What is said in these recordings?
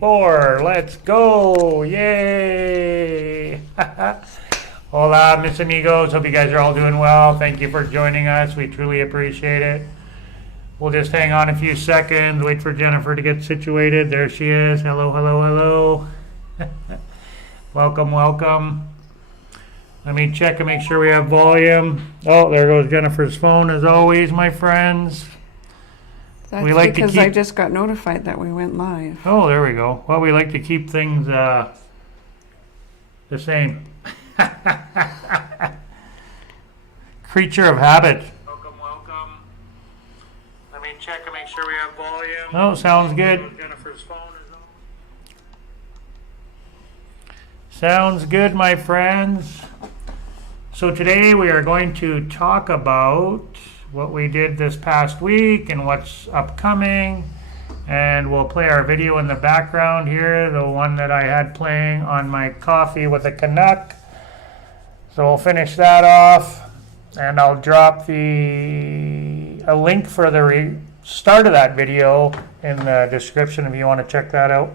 4. Let's go. Yay. Hola, mis amigos. Hope you guys are all doing well. Thank you for joining us. We truly appreciate it. We'll just hang on a few seconds, wait for Jennifer to get situated. There she is. Hello, hello, hello. Welcome, welcome. Let me check and make sure we have volume. Oh, there goes Jennifer's phone as always, my friends. That's because I just got notified that we went live. Oh, there we go. Well, we like to keep things the same. Creature of habit. Welcome, welcome. Let me check and make sure we have volume. Oh, sounds good. Jennifer's phone is on. Sounds good, my friends. So today we are going to talk about what we did this past week and what's upcoming. And we'll play our video in the background here, the one that I had playing on my coffee with a Canuck. So we'll finish that off, and I'll drop a link for the start of that video in the description if you want to check that out.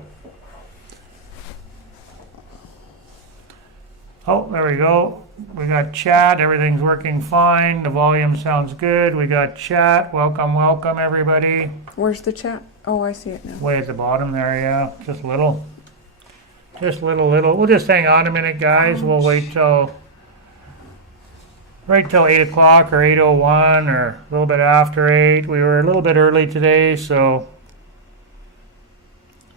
Oh, there we go. We got chat. Everything's working fine. The volume sounds good. We got chat. Welcome, welcome, everybody. Where's the chat? Oh, I see it now. Way at the bottom there, yeah. Just a little. Just little. We'll just hang on a minute, guys. We'll wait till 8 o'clock or 8:01 or a little bit after 8. We were a little bit early today, so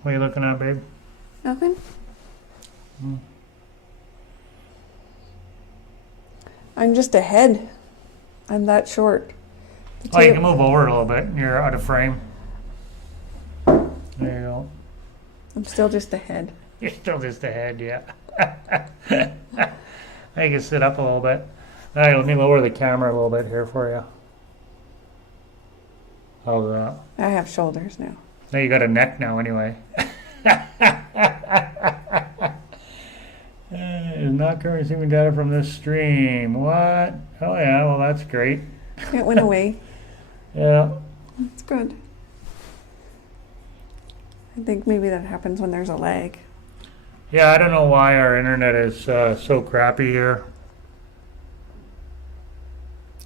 what are you looking at, babe? Nothing. I'm just ahead. I'm that short. Oh, you can move over a little bit. You're out of frame. There you go. I'm still just ahead. You're still just ahead, yeah. I can sit up a little bit. All right, let me lower the camera a little bit here for you. How's that? I have shoulders now. Now you got a neck now anyway. Is not currently receiving data from this stream. What? Oh yeah, well that's great. It went away. Yeah. That's good. I think maybe that happens when there's a lag. Yeah, I don't know why our internet is so crappy here.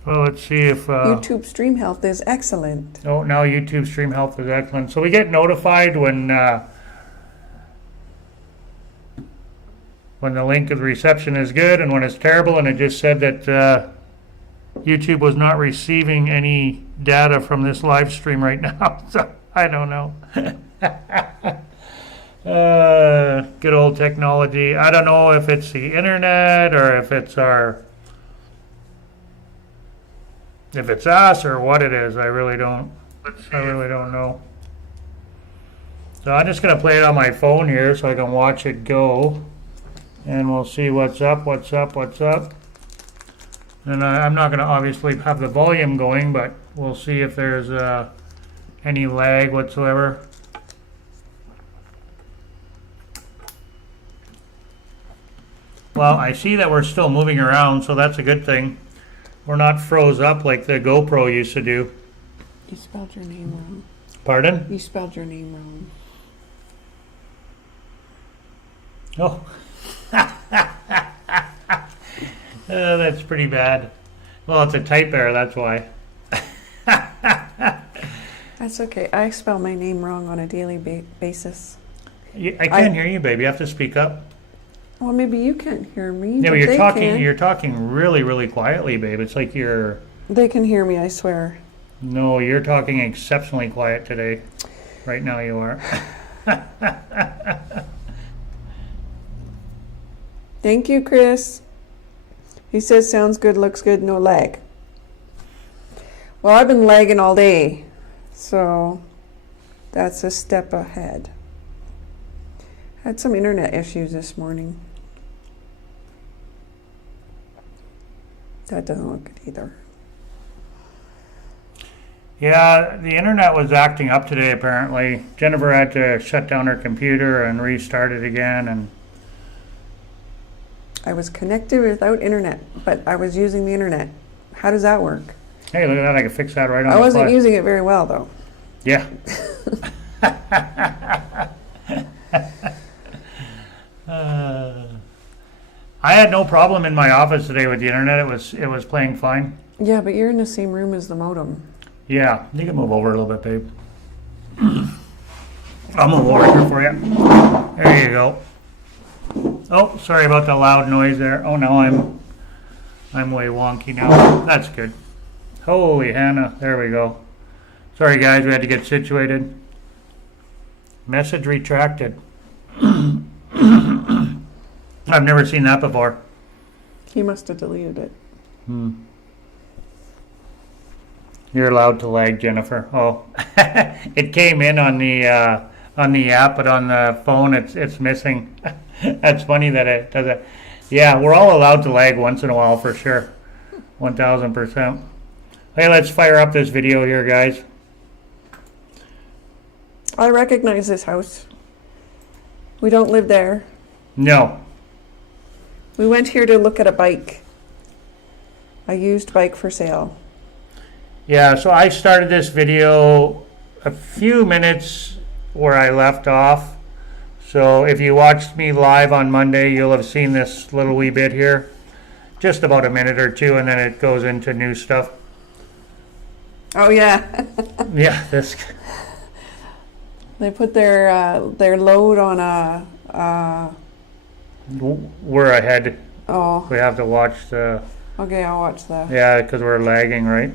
Well, let's see if... YouTube stream health is excellent. Oh, now YouTube stream health is excellent. So we get notified when the link of the reception is good and when it's terrible, and it just said that YouTube was not receiving any data from this live stream right now. So I don't know. Good old technology. I don't know if it's the internet or if it's us or what it is. I really don't know. So I'm just gonna play it on my phone here so I can watch it go, and we'll see what's up. And I'm not gonna obviously have the volume going, but we'll see if there's any lag whatsoever. Well, I see that we're still moving around, so that's a good thing. We're not froze up like the GoPro used to do. You spelled your name wrong. Pardon? You spelled your name wrong. Oh. That's pretty bad. Well, it's a type error, that's why. That's okay. I spell my name wrong on a daily basis. I can't hear you, baby. You have to speak up. Well, maybe you can't hear me. Yeah, but you're talking. You're talking really, really quietly, babe. It's like you're. They can hear me, I swear. No, you're talking exceptionally quiet today. Right now, you are. Thank you, Chris. He says sounds good, looks good, no lag. Well, I've been lagging all day, so that's a step ahead. Had some internet issues this morning. That doesn't look good either. Yeah, the internet was acting up today apparently. Jennifer had to shut down her computer and restart it again, and I was connected without internet, but I was using the internet. How does that work? Hey, look at that. I can fix that right on the I wasn't fly. using it very well, though. Yeah. I had no problem in my office today with the internet. It was playing fine. Yeah, but you're in the same room as the modem. Yeah, you can move over a little bit, babe. I'll move over here for you. There you go. Oh, sorry about the loud noise there. Oh no, I'm way wonky now. That's good. Holy Hannah, there we go. Sorry guys, we had to get situated. Message retracted. I've never seen that before. He must have deleted it. You're allowed to lag, Jennifer. Oh, it came in on the app, but on the phone it's missing. That's funny that it does it. Yeah, we're all allowed to lag once in a while for sure. 1000%. Hey, let's fire up this video here, guys. I recognize this house. We don't live there. No. We went here to look at a bike. A used bike for sale. Yeah, so I started this video a few minutes where I left off. So if you watched me live on Monday, you'll have seen this little wee bit here. Just about a minute or two, and then it goes into new stuff. Oh yeah. Yeah, this. They put their load on a. We're ahead. Oh. We have to watch the. Okay, I'll watch that. Yeah, because we're lagging, right?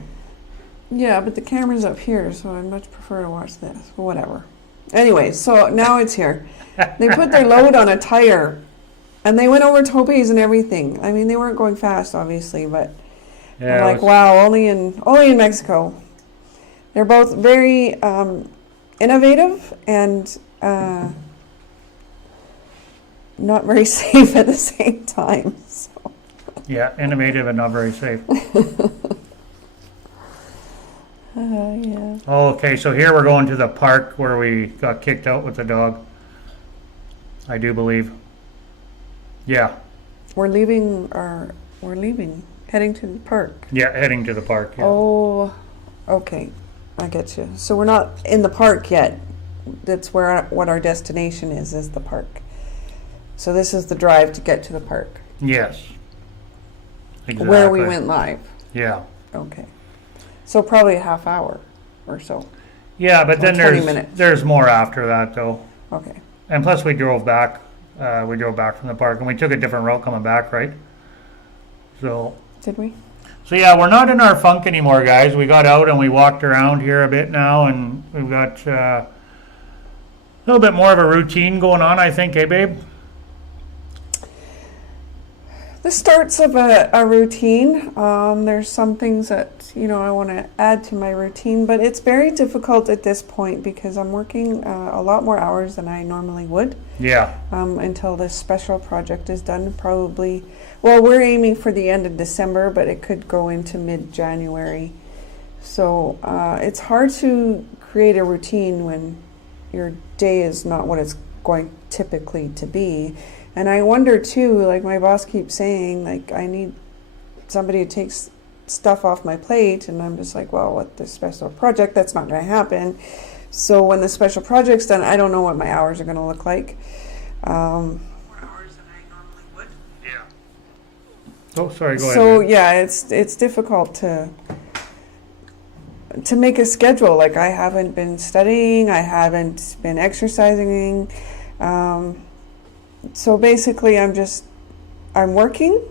Yeah, but the camera's up here, so I'd much prefer to watch this. Whatever. Anyway, so now it's here. They put their load on a tire, and they went over topes and everything. I mean, they weren't going fast, obviously, but Yeah. I'm like, wow, only in Mexico. They're both very innovative and not very safe at the same time. So. Yeah, innovative and not very safe. Yeah. Oh, okay, so here we're going to the park where we got kicked out with the dog. I do believe. Yeah. We're leaving, heading to the park. Yeah, heading to the park. Yeah. Oh, okay. I get you. So we're not in the park yet. That's what our destination is the park. So this is the drive to get to the park. Yes. Exactly. Where we went live. Yeah. Okay. So probably a half hour or so. Yeah, but then 20 minutes. there's more after that though. Okay. And plus we drove back. We drove back from the park and we took a different route coming back, right? So. Did we? So yeah, we're not in our funk anymore, guys. We got out and we walked around here a bit now, and we've got a little bit more of a routine going on, I think, eh, babe? The starts of a routine. There's some things that I want to add to my routine, but it's very difficult at this point because I'm working a lot more hours than I normally would. Yeah. Until this special project is done, probably. Well, we're aiming for the end of December, but it could go into mid-January. So it's hard to create a routine when your day is not what it's going typically to be. And I wonder too, like my boss keeps saying, like I need somebody to take stuff off my plate, and I'm just like, well, with this special project, that's not going to happen. So when the special project's done, I don't know what my hours are going to look like. More hours than I normally would. Yeah. Oh, sorry. Go ahead. So babe. yeah, it's difficult to make a schedule. Like I haven't been studying, I haven't been exercising. So basically, I'm working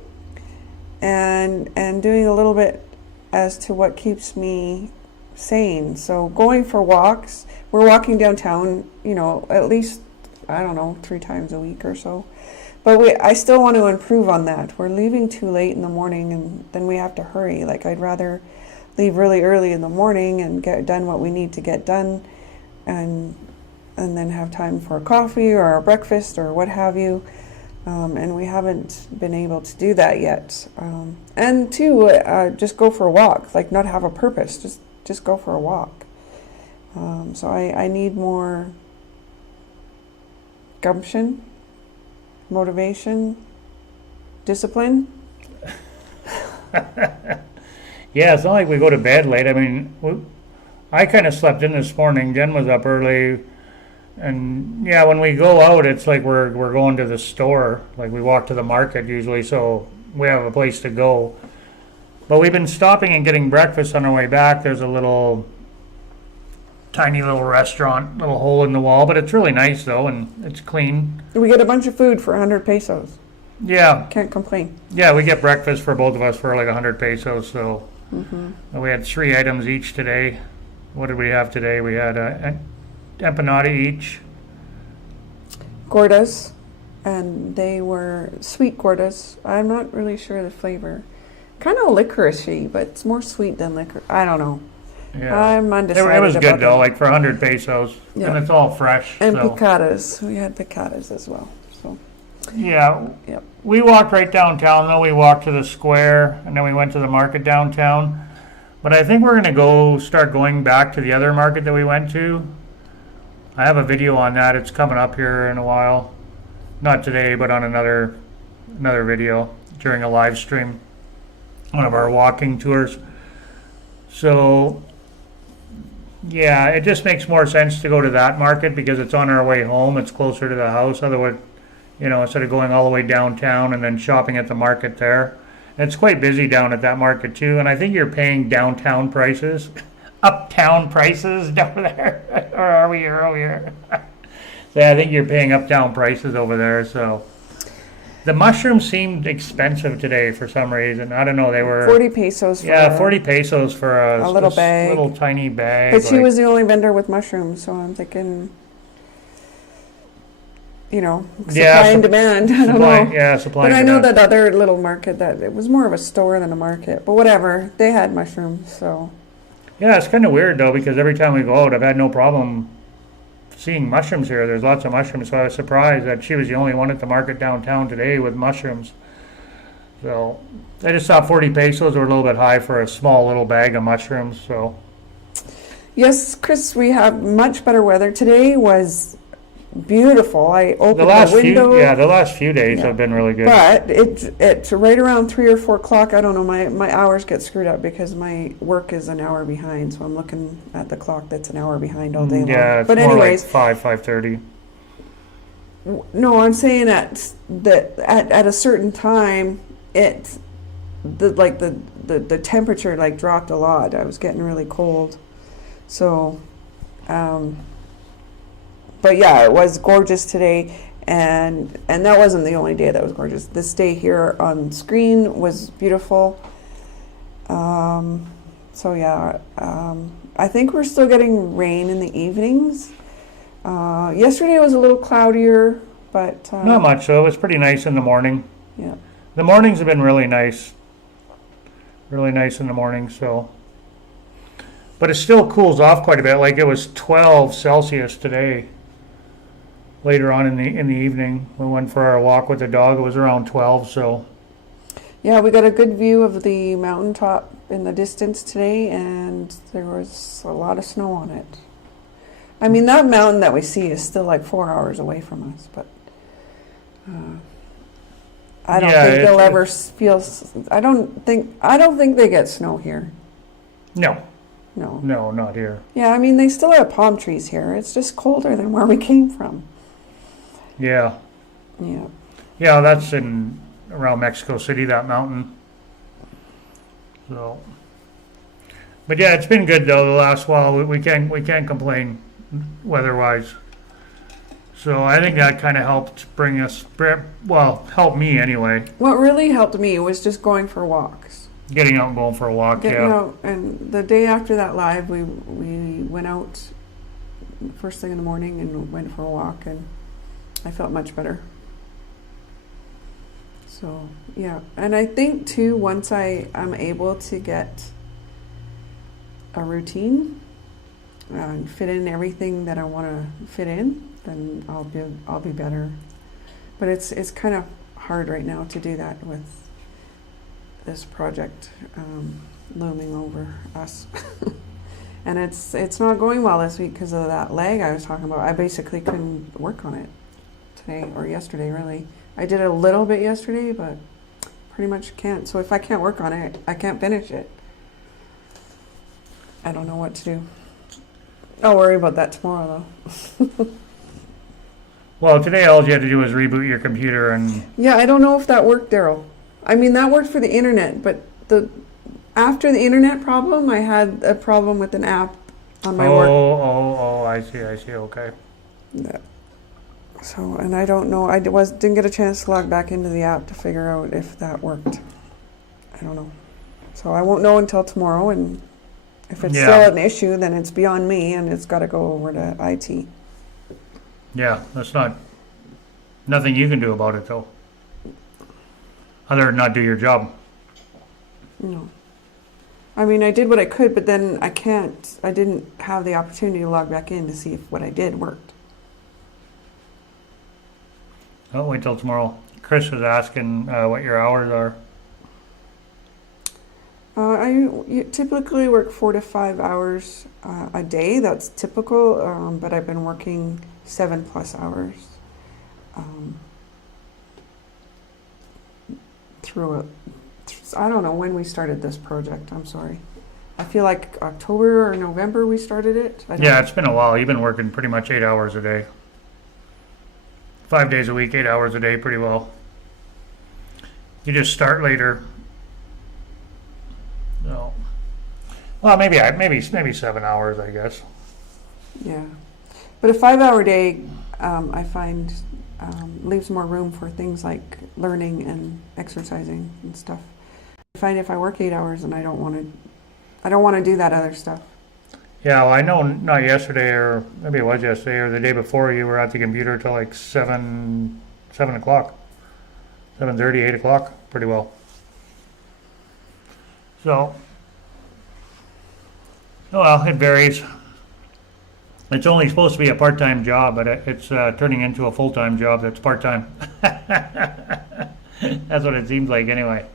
and doing a little bit as to what keeps me sane. So going for walks. We're walking downtown, at least, I don't know, 3 times a week or so. But I still want to improve on that. We're leaving too late in the morning, and then we have to hurry. Like I'd rather leave really early in the morning and get done what we need to get done, and then have time for a coffee or a breakfast or what have you. And we haven't been able to do that yet. And two, just go for a walk, like not have a purpose, just go for a walk. So I need more gumption, motivation, discipline. Yeah, it's not like we go to bed late. I mean, I kind of slept in this morning. Jen was up early. And yeah, when we go out, it's like we're going to the store. Like we walk to the market usually, so we have a place to go. But we've been stopping and getting breakfast on our way back. There's a tiny little restaurant, little hole in the wall, but it's really nice though, and it's clean. We get a bunch of food for 100 pesos. Yeah, Can't complain. yeah, we get breakfast for both of us for like 100 pesos. So we had 3 items each today. What did we have today? We had a empanada each. Gordas, and they were sweet gordas. I'm not really sure the flavor. Kind of licoricey, but it's more sweet than licor. I don't know. Yeah, I'm undecided. it was good about though, them. like for 100 pesos, Yeah. and it's all fresh. And so. picadas. We had picadas as well. So Yeah, Yep. we walked right downtown though. We walked to the square, and then we went to the market downtown. But I think we're gonna start going back to the other market that we went to. I have a video on that. It's coming up here in a while. Not today, but on another video during a live stream, one of our walking tours. So yeah, it just makes more sense to go to that market because it's on our way home. It's closer to the house. Otherwise, instead of going all the way downtown and then shopping at the market there. And it's quite busy down at that market too. And I think you're paying downtown prices, uptown prices down there. Or are we here? So I think you're paying uptown prices over there. So the mushrooms seemed expensive today for some reason. I don't know. They were 40 pesos for 40 pesos for a little bag. little tiny bag. But she was the only vendor with mushrooms, so I'm thinking, supply and demand. I don't know. Yeah, supply But and I know demand. that other little market, that it was more of a store than a market. But whatever, they had mushrooms, so. Yeah, it's kind of weird though because every time we go out, I've had no problem seeing mushrooms here. There's lots of mushrooms, so I was surprised that she was the only one at the market downtown today with mushrooms. So I just thought 40 pesos were a little bit high for a small little bag of mushrooms. So Yes, Chris, we have much better weather. Today was beautiful. I opened the window. the last few days Yeah. have been really good. But it's right around 3 or 4 o'clock. I don't know. My hours get screwed up because my work is an hour behind. So I'm looking at the clock that's an hour behind all day long. Yeah, it's but more anyways, like 5:30. no, I'm saying at a certain time the temperature like dropped a lot. I was getting really cold. So but yeah, it was gorgeous today, and that wasn't the only day that was gorgeous. This day here on screen was beautiful. So yeah, I think we're still getting rain in the evenings. Yesterday was a little cloudier, but Not much though. It was pretty nice in the morning. yeah. The mornings have been really nice. Really nice in the morning, so. But it still cools off quite a bit. Like it was 12 Celsius today. Later on in the evening, we went for our walk with the dog. It was around 12, so. Yeah, we got a good view of the mountaintop in the distance today, and there was a lot of snow on it. I mean, that mountain that we see is still like 4 hours away from us, but I don't think they'll ever feel. I don't think they get snow here. No, No. no, not here. Yeah, I mean, they still have palm trees here. It's just colder than where we came from. Yeah. Yeah. Yeah, that's around Mexico City, that mountain. So. But yeah, it's been good though the last while. We can't complain weather-wise. So I think that kind of helped help me anyway. What really helped me was just going for walks. Getting out and going for a walk, Getting yeah. out, and the day after that live, we went out first thing in the morning and went for a walk, and I felt much better. So yeah, and I think too, once I'm able to get a routine and fit in everything that I want to fit in, then I'll be better. But it's kind of hard right now to do that with this project looming over us. And it's not going well this week because of that lag I was talking about. I basically couldn't work on it today or yesterday, really. I did a little bit yesterday, but pretty much can't. So if I can't work on it, I can't finish it. I don't know what to do. I'll worry about that tomorrow, though. Well, today all you had to do was reboot your computer and... Yeah, I don't know if that worked, Daryl. I mean, that worked for the internet, but after the internet problem, I had a problem with an app on my work. I see, okay. Yeah. So, and I don't know, didn't get a chance to log back into the app to figure out if that worked. I don't know. So I won't know until tomorrow, and if it's still an issue, then it's beyond me, and it's got to go over to IT. Yeah, that's nothing you can do about it, though. Other than not do your job. No. I mean, I did what I could, but then I didn't have the opportunity to log back in to see if what I did worked. Oh, wait till tomorrow. Chris was asking what your hours are. I typically work 4 to 5 hours a day. That's typical, but I've been working 7+ hours through it. I don't know when we started this project. I'm sorry. I feel like October or November we started it. Yeah, it's been a while. You've been working pretty much 8 hours a day. 5 days a week, 8 hours a day, pretty well. You just start later. So, well, maybe 7 hours, I guess. Yeah, but a 5-hour day, I find leaves more room for things like learning and exercising and stuff. I find if I work 8 hours, and I don't want to do that other stuff. Yeah, well, I know not yesterday, or maybe it was yesterday, or the day before, you were at the computer till like 7 o'clock, 7:30, 8 o'clock, pretty well. So, well, it varies. It's only supposed to be a part-time job, but it's turning into a full-time job that's part-time. That's what it seems like anyway.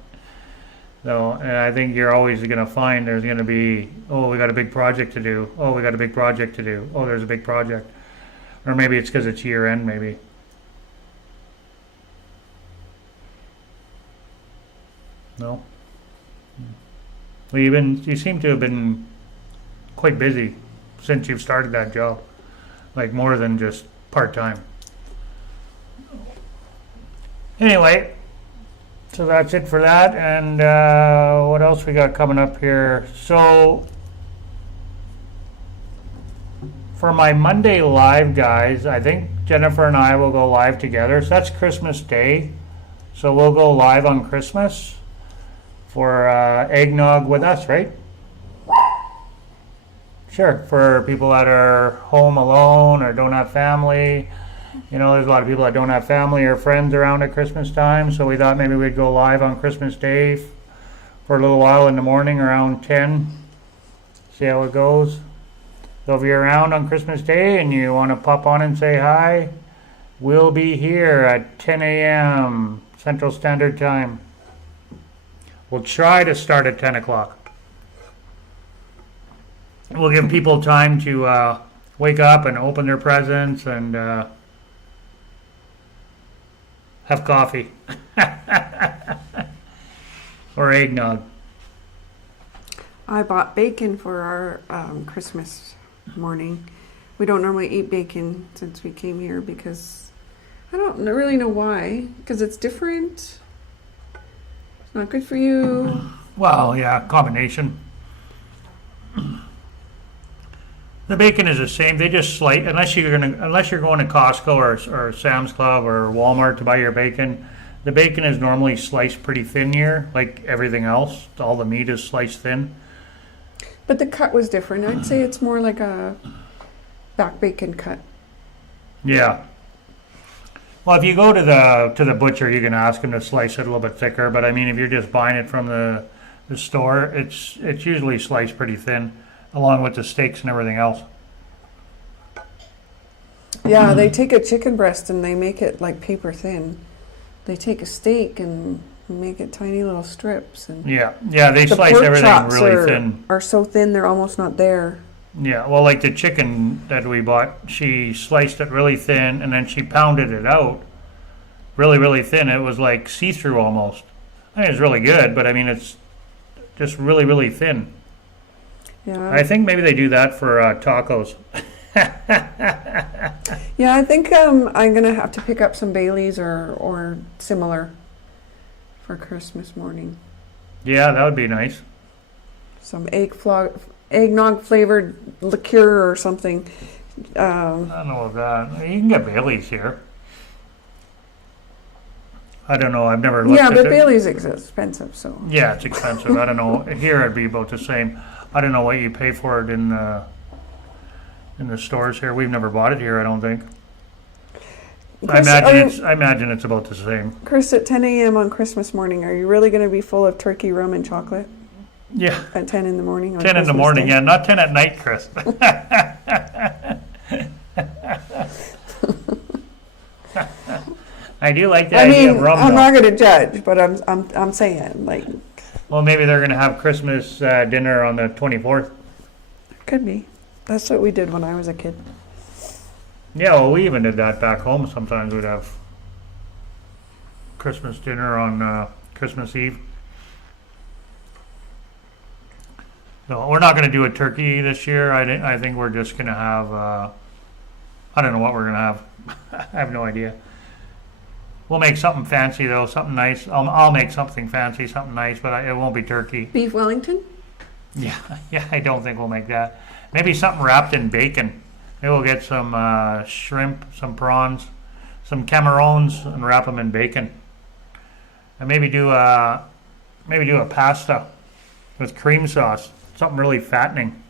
So, and I think you're always going to find there's going to be, oh, we got a big project to do. Oh, we got a big project to do. Oh, there's a big project. Or maybe it's because it's year end, maybe. No? Well, you seem to have been quite busy since you've started that job. Like more than just part-time. Anyway. So that's it for that, and what else we got coming up here? So for my Monday live, guys, I think Jennifer and I will go live together. So that's Christmas Day, so we'll go live on Christmas for eggnog with us, right? Sure, for people that are home alone or don't have family. You know, there's a lot of people that don't have family or friends around at Christmas time, so we thought maybe we'd go live on Christmas Day for a little while in the morning around 10. See how it goes. So if you're around on Christmas Day and you want to pop on and say hi, we'll be here at 10 a.m. Central Standard Time. We'll try to start at 10 o'clock. We'll give people time to wake up and open their presents and have coffee or eggnog. I bought bacon for our Christmas morning. We don't normally eat bacon since we came here because I don't really know why. Because it's different. It's not good for you. Well, yeah, combination. The bacon is the same. They just slice unless you're going to Costco or Sam's Club or Walmart to buy your bacon. The bacon is normally sliced pretty thin here, like everything else. All the meat is sliced thin. But the cut was different. I'd say it's more like a back bacon cut. Yeah. Well, if you go to the butcher, you can ask him to slice it a little bit thicker. But I mean, if you're just buying it from the store, it's usually sliced pretty thin, along with the steaks and everything else. Yeah, they take a chicken breast and they make it like paper thin. They take a steak and make it tiny little strips. And yeah, they slice everything really thin. Are so thin they're almost not there. Yeah, well, like the chicken that we bought, she sliced it really thin and then she pounded it out really, really thin. It was like see-through almost. I mean, it's really good, but I mean, it's just really, really thin. Yeah. I think maybe they do that for tacos. Yeah, I think I'm gonna have to pick up some Baileys or similar for Christmas morning. Yeah, that would be nice. Some eggnog flavored liqueur or something. I don't know about that. You can get Bailey's here. I don't know. I've never looked Yeah, at but it. Bailey's is expensive, so. Yeah, it's expensive. I don't know. Here it'd be about the same. I don't know what you pay for it in the stores here. We've never bought it here, I don't think. Chris, I imagine it's about the same. Chris, at 10 a.m. on Christmas morning, are you really going to be full of turkey, rum, and chocolate Yeah. at 10 in the morning? On 10 in the Christmas morning, Day? yeah, not 10 at night, Chris. I do like the I idea mean, of rum, I'm though. not going to judge, but I'm saying, like, Well, maybe they're going to have Christmas dinner on the 24th. could be. That's what we did when I was a kid. Yeah, well, we even did that back home. Sometimes we'd have Christmas dinner on Christmas Eve. So we're not going to do a turkey this year. I think we're just going to have, I don't know what we're going to have. I have no idea. We'll make something fancy, though, something nice. I'll make something fancy, something nice, but it won't be turkey. Beef Wellington? Yeah, I don't think we'll make that. Maybe something wrapped in bacon. Maybe we'll get some shrimp, some prawns, some camarons, and wrap them in bacon. And maybe do a pasta with cream sauce. Something really fattening.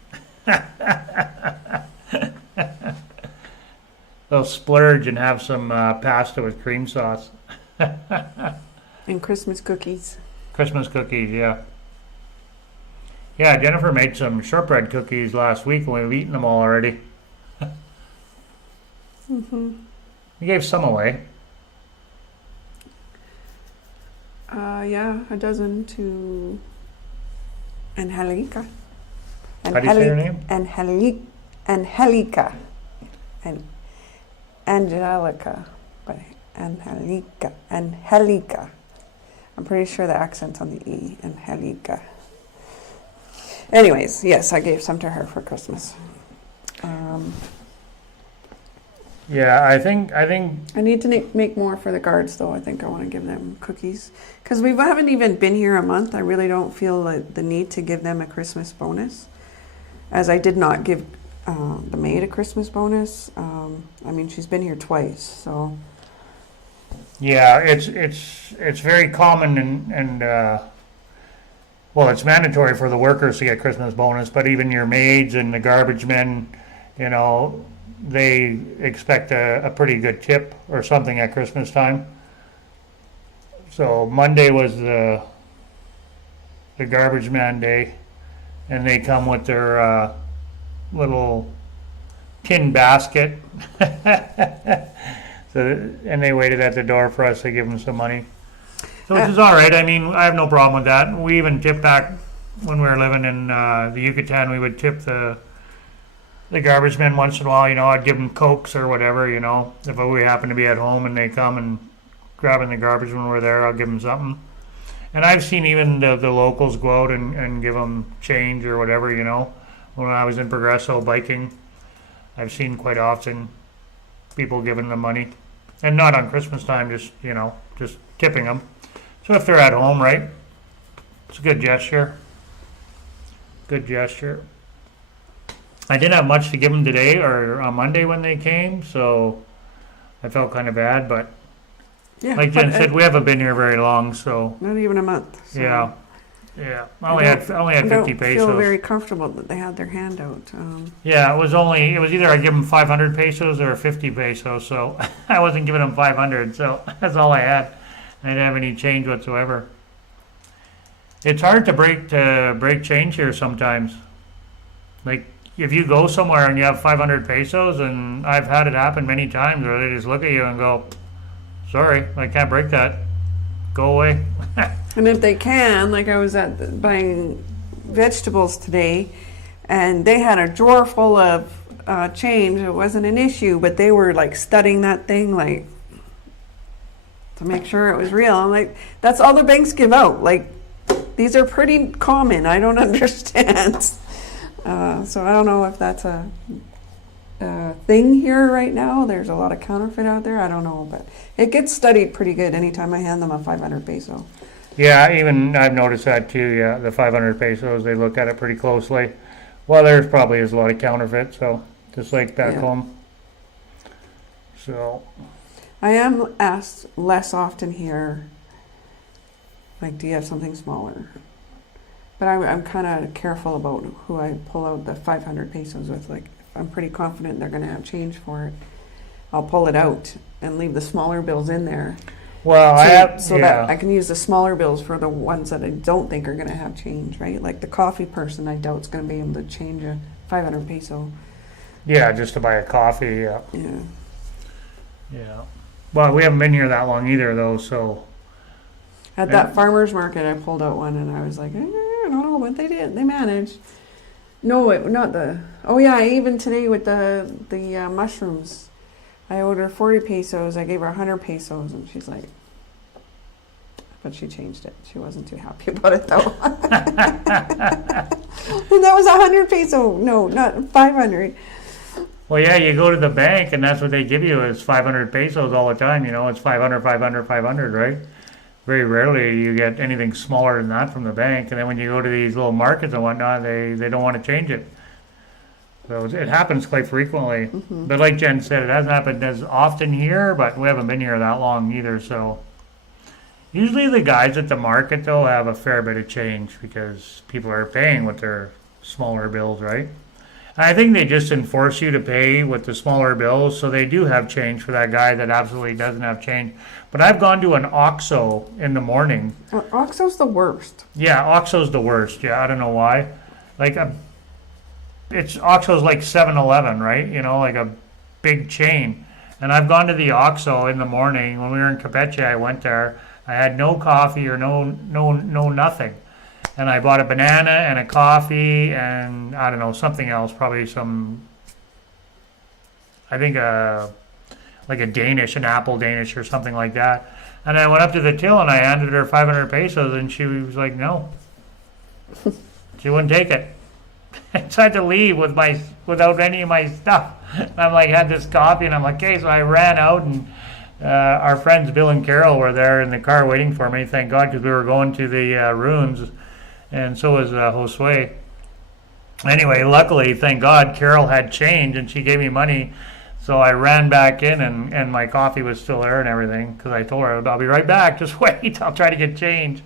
They'll splurge and have some pasta with cream sauce. And Christmas cookies. Christmas cookies, yeah. Yeah, Jennifer made some shortbread cookies last week and we've eaten them all already. Mm-hmm. We gave some away. Yeah, a dozen to Angelica. How do you say her name? Angelica. And Angelica. But Angelica. I'm pretty sure the accent's on the E. Angelica. Anyways, yes, I gave some to her for Christmas. Yeah, I think I need to make more for the guards, though. I think I want to give them cookies. Because we haven't even been here a month. I really don't feel the need to give them a Christmas bonus. As I did not give the maid a Christmas bonus. I mean, she's been here twice, so... yeah, it's very common and well, it's mandatory for the workers to get Christmas bonus, but even your maids and the garbage men, you know, they expect a pretty good tip or something at Christmas time. So Monday was the garbage man day, and they come with their little tin basket. And they waited at the door for us to give them some money. So which is all right. I mean, I have no problem with that. We even tipped back when we were living in the Yucatan. We would tip the garbage men once in a while. You know, I'd give them Cokes or whatever, you know. If we happen to be at home and they come and grabbing the garbage when we're there, I'll give them something. And I've seen even the locals go out and give them change or whatever, you know. When I was in Progresso biking, I've seen quite often people giving them money. And not on Christmas time, just, you know, just tipping them. So if they're at home, right, it's a good gesture. Good gesture. I didn't have much to give them today or on Monday when they came, so I felt kind of bad. But Yeah, like Jen said, we haven't been here very long, so not even a month. So yeah. I only had 50 I don't feel pesos. very comfortable that they had their hand out. Yeah, it was either I give them 500 pesos or 50 pesos, so I wasn't giving them 500, so that's all I had. I didn't have any change whatsoever. It's hard to break change here sometimes. Like, if you go somewhere and you have 500 pesos, and I've had it happen many times where they just look at you and go, sorry, I can't break that. Go away. And if they can, like I was buying vegetables today, and they had a drawer full of change. It wasn't an issue, but they were like studying that thing, like to make sure it was real. I'm like, that's all the banks give out. Like, these are pretty common. I don't understand. So I don't know if that's thing here right now. There's a lot of counterfeit out there. I don't know, but it gets studied pretty good anytime I hand them a 500 peso. Yeah, even I've noticed that too. Yeah, the 500 pesos, they look at it pretty closely. Well, there's probably is a lot of counterfeit, so just like back home. So I am asked less often here, like, do you have something smaller? But I'm kind of careful about who I pull out the 500 pesos with. Like, if I'm pretty confident they're going to have change for it, I'll pull it out and leave the smaller bills in there. well, That I can use the smaller bills for the ones that I don't think are going to have change, right? Like the coffee person, I doubt is going to be able to change a 500 peso. yeah, just to buy a coffee. Yeah, Yeah. yeah. Well, we haven't been here that long either, though. So At that farmer's market, I pulled out one and I was like, I don't know what they did. They managed. No, not the. Oh yeah, even today with the mushrooms, I owed her 40 pesos. I gave her 100 pesos, and she's like, but she changed it. She wasn't too happy about it though. And that was 100 peso. No, not 500. well, yeah, you go to the bank and that's what they give you is 500 pesos all the time. You know, it's 500, 500, 500, right? Very rarely you get anything smaller than that from the bank. And then when you go to these little markets and whatnot, they don't want to change it. So it happens quite frequently. Mm-hmm. But like Jen said, it hasn't happened as often here, but we haven't been here that long either. So usually the guys at the market, though, have a fair bit of change because people are paying with their smaller bills, right? I think they just enforce you to pay with the smaller bills, so they do have change for that guy that absolutely doesn't have change. But I've gone to an OXXO in the morning. OXXO's the worst. Yeah, OXXO's the worst. Yeah, I don't know why. Like it's OXXO's like 7-Eleven, right? You know, like a big chain. And I've gone to the OXXO in the morning when we were in Campeche. I went there. I had no coffee or no nothing. And I bought a banana and a coffee and, I don't know, something else, probably some, I think like an apple Danish or something like that. And I went up to the till and I handed her 500 pesos and she was like, no. She wouldn't take it. So I had to leave without any of my stuff. I'm like, had this coffee and I'm like, okay, so I ran out and our friends Bill and Carol were there in the car waiting for me, thank God, because we were going to the ruins. And so was Josue. Anyway, luckily, thank God, Carol had change and she gave me money. So I ran back in and my coffee was still there and everything because I told her, I'll be right back. Just wait. I'll try to get change.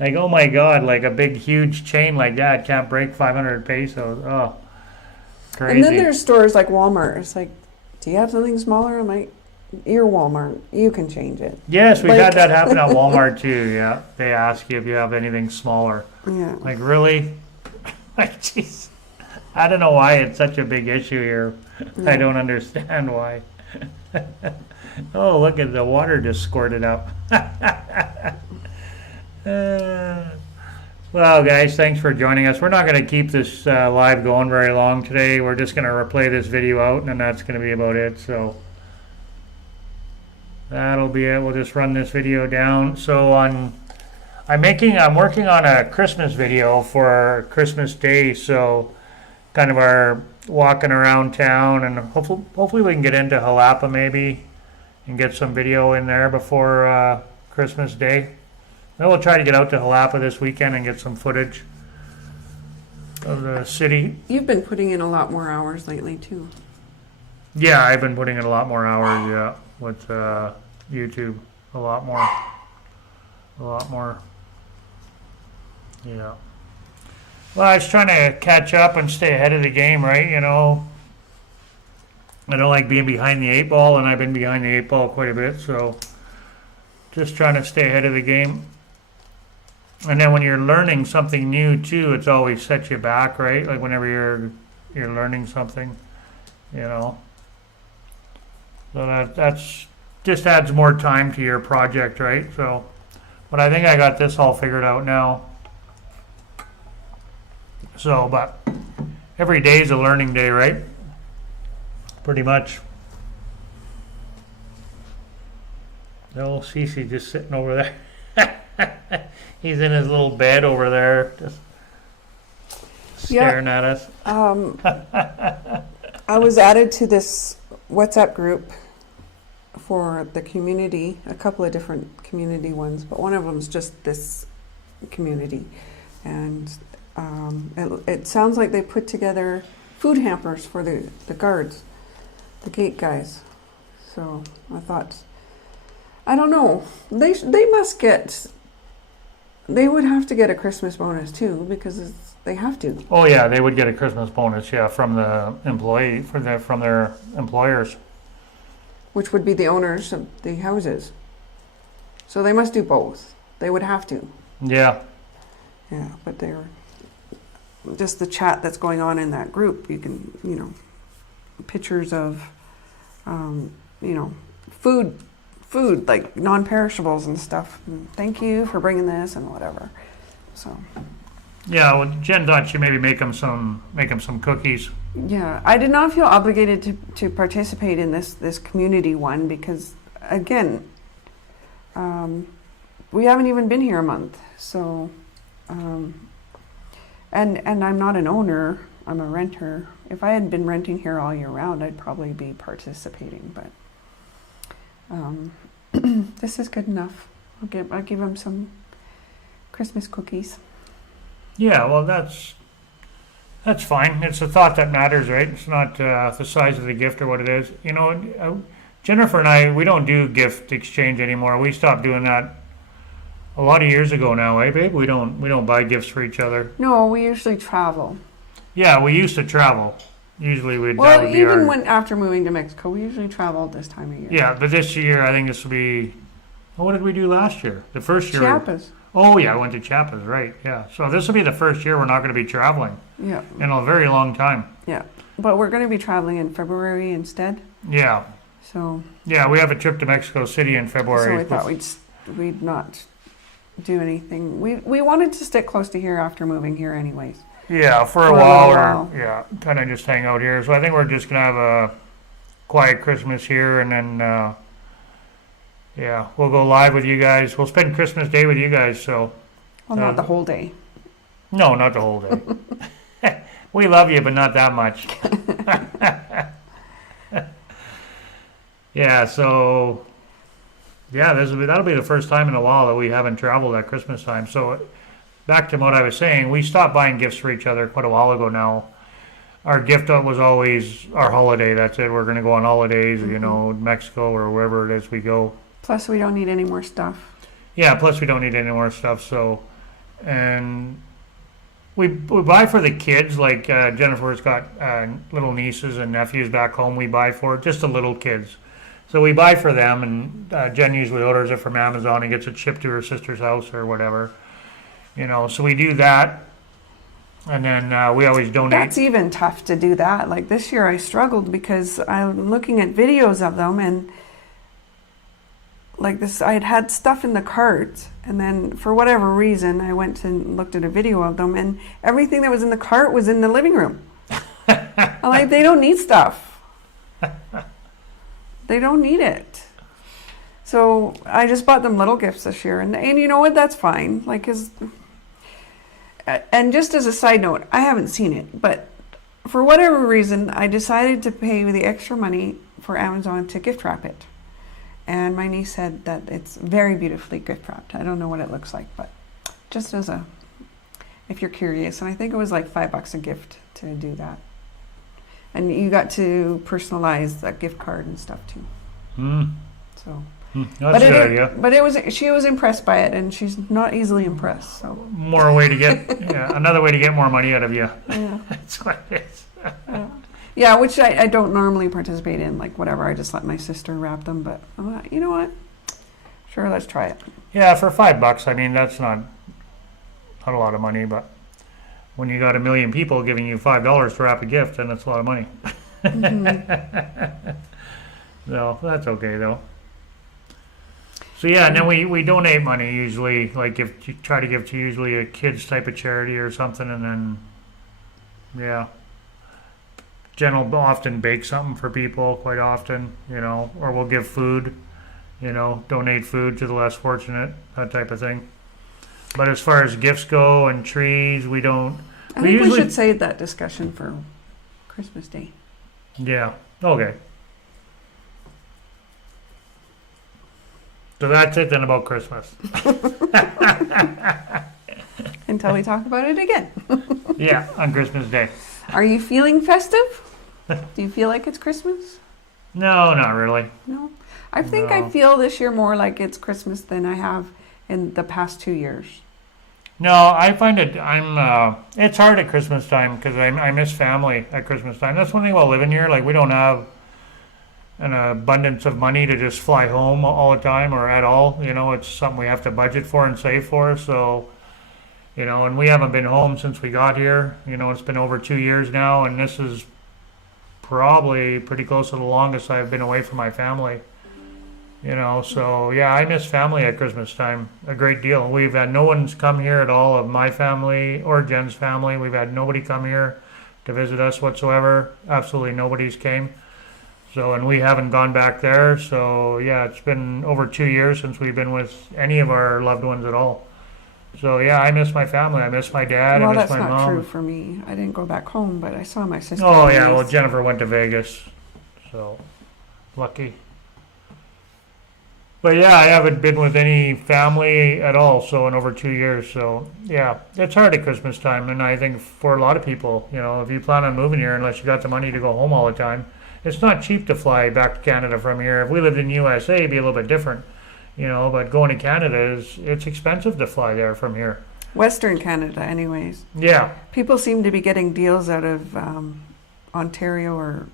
Like, oh my God, like a big, huge chain like that can't break 500 pesos. Oh, crazy. And then there's stores like Walmart. It's like, do you have something smaller? I'm like, you're Walmart. You can change it. Yes, we've like, had that happen at Walmart too. Yeah, they ask you if you have anything smaller. Yeah. Like, really? Like, jeez. I don't know why it's such a big issue here. Yeah. I don't understand why. Oh, look at the water just squirted up. Well, guys, thanks for joining us. We're not going to keep this live going very long today. We're just going to replay this video out, and then that's going to be about it. So that'll be it. We'll just run this video down. So I'm working on a Christmas video for Christmas Day. So kind of our walking around town, and hopefully we can get into Xalapa maybe and get some video in there before Christmas Day. Then we'll try to get out to Xalapa this weekend and get some footage of the city. You've been putting in a lot more hours lately too. Yeah, I've been putting in a lot more hours, yeah, with YouTube. A lot more. Yeah. Well, I was trying to catch up and stay ahead of the game, right? You know, I don't like being behind the 8 ball, and I've been behind the 8 ball quite a bit, so just trying to stay ahead of the game. And then when you're learning something new too, it's always sets you back, right? Like whenever you're learning something, you know. So that's just adds more time to your project, right? So, but I think I got this all figured out now. So, but every day is a learning day, right? Pretty much. No, Cece just sitting over there. He's in his little bed over there, just staring at us. I was added to this WhatsApp group for the community, a couple of different community ones, but one of them is just this community. And it sounds like they put together food hampers for the guards, the gate guys. So I thought, I don't know, they must get, they would have to get a Christmas bonus too, because they have to. Oh yeah, they would get a Christmas bonus, yeah, from the employee, from their employers. Which would be the owners of the houses. So they must do both. They would have to. Yeah. Yeah, but they're just the chat that's going on in that group. You can, pictures of, food like non-perishables and stuff. And thank you for bringing this and whatever. So. Yeah, well, Jen thought she maybe make them some cookies. Yeah, I did not feel obligated to participate in this community one because, again, we haven't even been here a month. So, and I'm not an owner, I'm a renter. If I had been renting here all year round, I'd probably be participating, but this is good enough. I'll give them some Christmas cookies. Yeah, well, that's fine. It's the thought that matters, right? It's not the size of the gift or what it is. Jennifer and I, we don't do gift exchange anymore. We stopped doing that a lot of years ago now, eh, babe? We don't buy gifts for each other. No, we usually travel. Yeah, we used to travel. Usually we'd. Well, even after moving to Mexico, we usually traveled this time of year. Yeah, but this year I think this will be. Well, what did we do last year? The first year. Chiapas. Oh yeah, I went to Chiapas, right? Yeah. So this will be the first year we're not going to be traveling. Yeah. In a very long time. Yeah, but we're going to be traveling in February instead. Yeah. So. Yeah, we have a trip to Mexico City in February. So we thought we'd not do anything. We wanted to stick close to here after moving here, anyways. Yeah, for a while. Yeah, kind of just hang out here. So I think we're just gonna have a quiet Christmas here, and then we'll go live with you guys. We'll spend Christmas Day with you guys. So. Well, not the whole day. No, not the whole day. We love you, but not that much. Yeah. So. Yeah, that'll be the first time in a while that we haven't traveled at Christmas time. So. Back to what I was saying, we stopped buying gifts for each other quite a while ago now. Our gift was always our holiday. That's it. We're going to go on holidays, Mexico or wherever it is we go. Plus, we don't need any more stuff. Yeah, plus we don't need any more stuff. So, and we buy for the kids. Like Jennifer's got little nieces and nephews back home. We buy for just the little kids. So we buy for them, and Jen usually orders it from Amazon and gets it shipped to her sister's house or whatever. So we do that, and then we always donate. That's even tough to do that. Like this year I struggled because I'm looking at videos of them, and like this, I had stuff in the cart, and then for whatever reason, I went and looked at a video of them, and everything that was in the cart was in the living room. I'm like, they don't need stuff. They don't need it. So I just bought them little gifts this year, and you know what? That's fine. And just as a side note, I haven't seen it, but for whatever reason, I decided to pay the extra money for Amazon to gift wrap it. And my niece said that it's very beautifully gift wrapped. I don't know what it looks like, but just if you're curious. And I think it was like $5 a gift to do that. And you got to personalize the gift card and stuff too. So. That's a good idea. But she was impressed by it, and she's not easily impressed. So another way to get more money out of you. Yeah. That's what it is. Yeah, which I don't normally participate in. Like whatever, I just let my sister wrap them. But you know what? Sure, let's try it. Yeah, for $5, I mean that's not a lot of money, but when you got 1 million people giving you $5 to wrap a gift, then that's a lot of money. Mm-hmm. No, that's okay though. So yeah, and then we donate money usually, like if you try to give to usually a kids type of charity or something, and then Jen will often bake something for people quite often, or we'll give food, donate food to the less fortunate, that type of thing. But as far as gifts go and trees, we don't. I think we should save that discussion for Christmas Day. Yeah. Okay. So that's it then about Christmas. Until we talk about it again. Yeah, on Christmas Day. Are you feeling festive? Do you feel like it's Christmas? No, not really. No. I think I No. feel this year more like it's Christmas than I have in the past 2 years. No, I find it's hard at Christmas time because I miss family at Christmas time. That's one thing about living here. Like, we don't have an abundance of money to just fly home all the time or at all. You know, it's something we have to budget for and save for. So, you know, and we haven't been home since we got here. You know, it's been over 2 years now, and this is probably pretty close to the longest I've been away from my family. You know, so yeah, I miss family at Christmas time a great deal. We've had no one's come here at all of my family or Jen's family. We've had nobody come here to visit us whatsoever. Absolutely nobody's came. So, and we haven't gone back there. So yeah, it's been over 2 years since we've been with any of our loved ones at all. So yeah, I miss my family. I miss my dad. Well, I miss that's my not mom. true for me. I didn't go back home, but I saw my sister. Oh yeah, and well niece. Jennifer went to Vegas. So lucky. But yeah, I haven't been with any family at all, so in over 2 years. So yeah, it's hard at Christmas time, and I think for a lot of people, you know, if you plan on moving here, unless you got the money to go home all the time, it's not cheap to fly back to Canada from here. If we lived in USA, it'd be a little bit different, you know. But going to Canada it's expensive to fly there from here. Western Canada, anyways. Yeah, People seem to be getting deals out of Ontario, or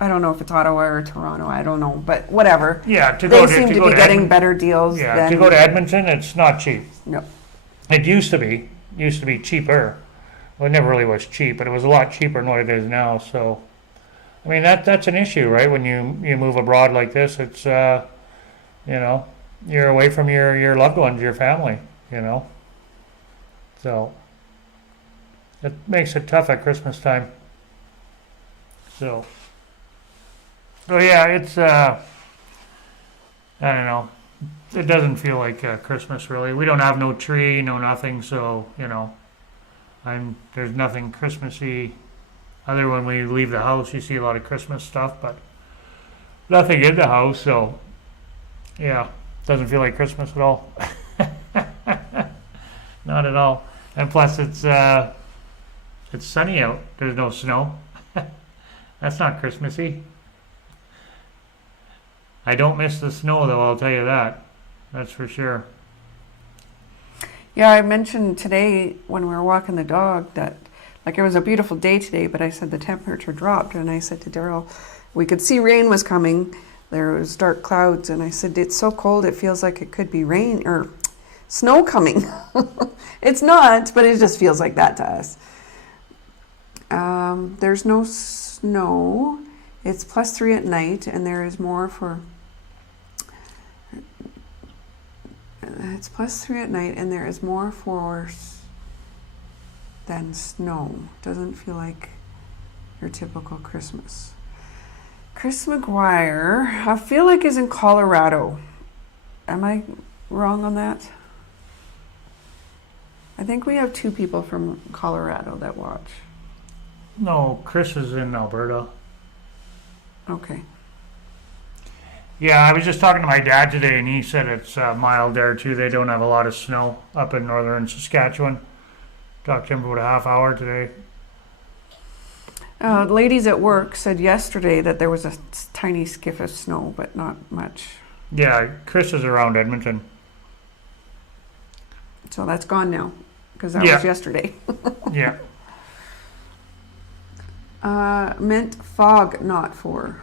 I don't know if it's Ottawa or Toronto. I don't know, but whatever. yeah. They seem to be getting Edmonton, better deals yeah, than to go to Edmonton, it's not cheap. No. It used to be cheaper. Well, it never really was cheap, but it was a lot cheaper than what it is now. So, I mean, that's an issue, right? When you move abroad like this, it's you know, you're away from your loved ones, your family, you know. So it makes it tough at Christmas time. So yeah, it's I don't know. It doesn't feel like Christmas really. We don't have no tree, no nothing. So you know, there's nothing Christmassy. Other when we leave the house, you see a lot of Christmas stuff, but nothing in the house. So yeah, doesn't feel like Christmas at all. Not at all. And plus, it's sunny out. There's no snow. That's not Christmassy. I don't miss the snow, though, I'll tell you that. That's for sure. Yeah, I mentioned today when we were walking the dog that, like, it was a beautiful day today, but I said the temperature dropped, and I said to Daryl, we could see rain was coming. There was dark clouds, and I said, it's so cold, it feels like it could be rain or snow coming. It's not, but it just feels like that to us. There's no snow. It's +3 at night, and there is more for... It's +3 at night, and there is more force than snow. Doesn't feel like your typical Christmas. Chris McGuire, I feel like is in Colorado. Am I wrong on that? I think we have 2 people from Colorado that watch. No, Chris is in Alberta. Okay. Yeah, I was just talking to my dad today, and he said it's mild there, too. They don't have a lot of snow up in northern Saskatchewan. Talked to him for about a half hour today. Ladies at work said yesterday that there was a tiny skiff of snow, but not much. Yeah, Chris is around Edmonton. So that's gone now, because that Yeah. was yesterday. Yeah. Meant fog, not for.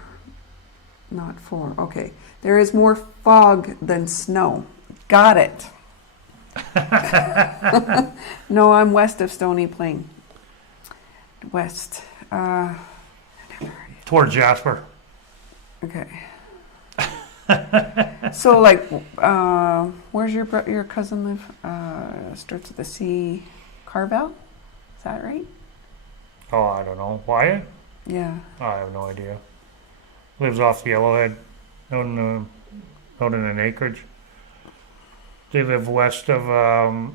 Okay. There is more fog than snow. Got it. No, I'm west of Stony Plain. West. Towards Jasper. Okay. So, like, where's your cousin live? Starts with the C. Carvel? Is that right? Oh, I don't know. Wyatt? Yeah. I have no idea. Lives off the Yellowhead. Out in an acreage. They live west of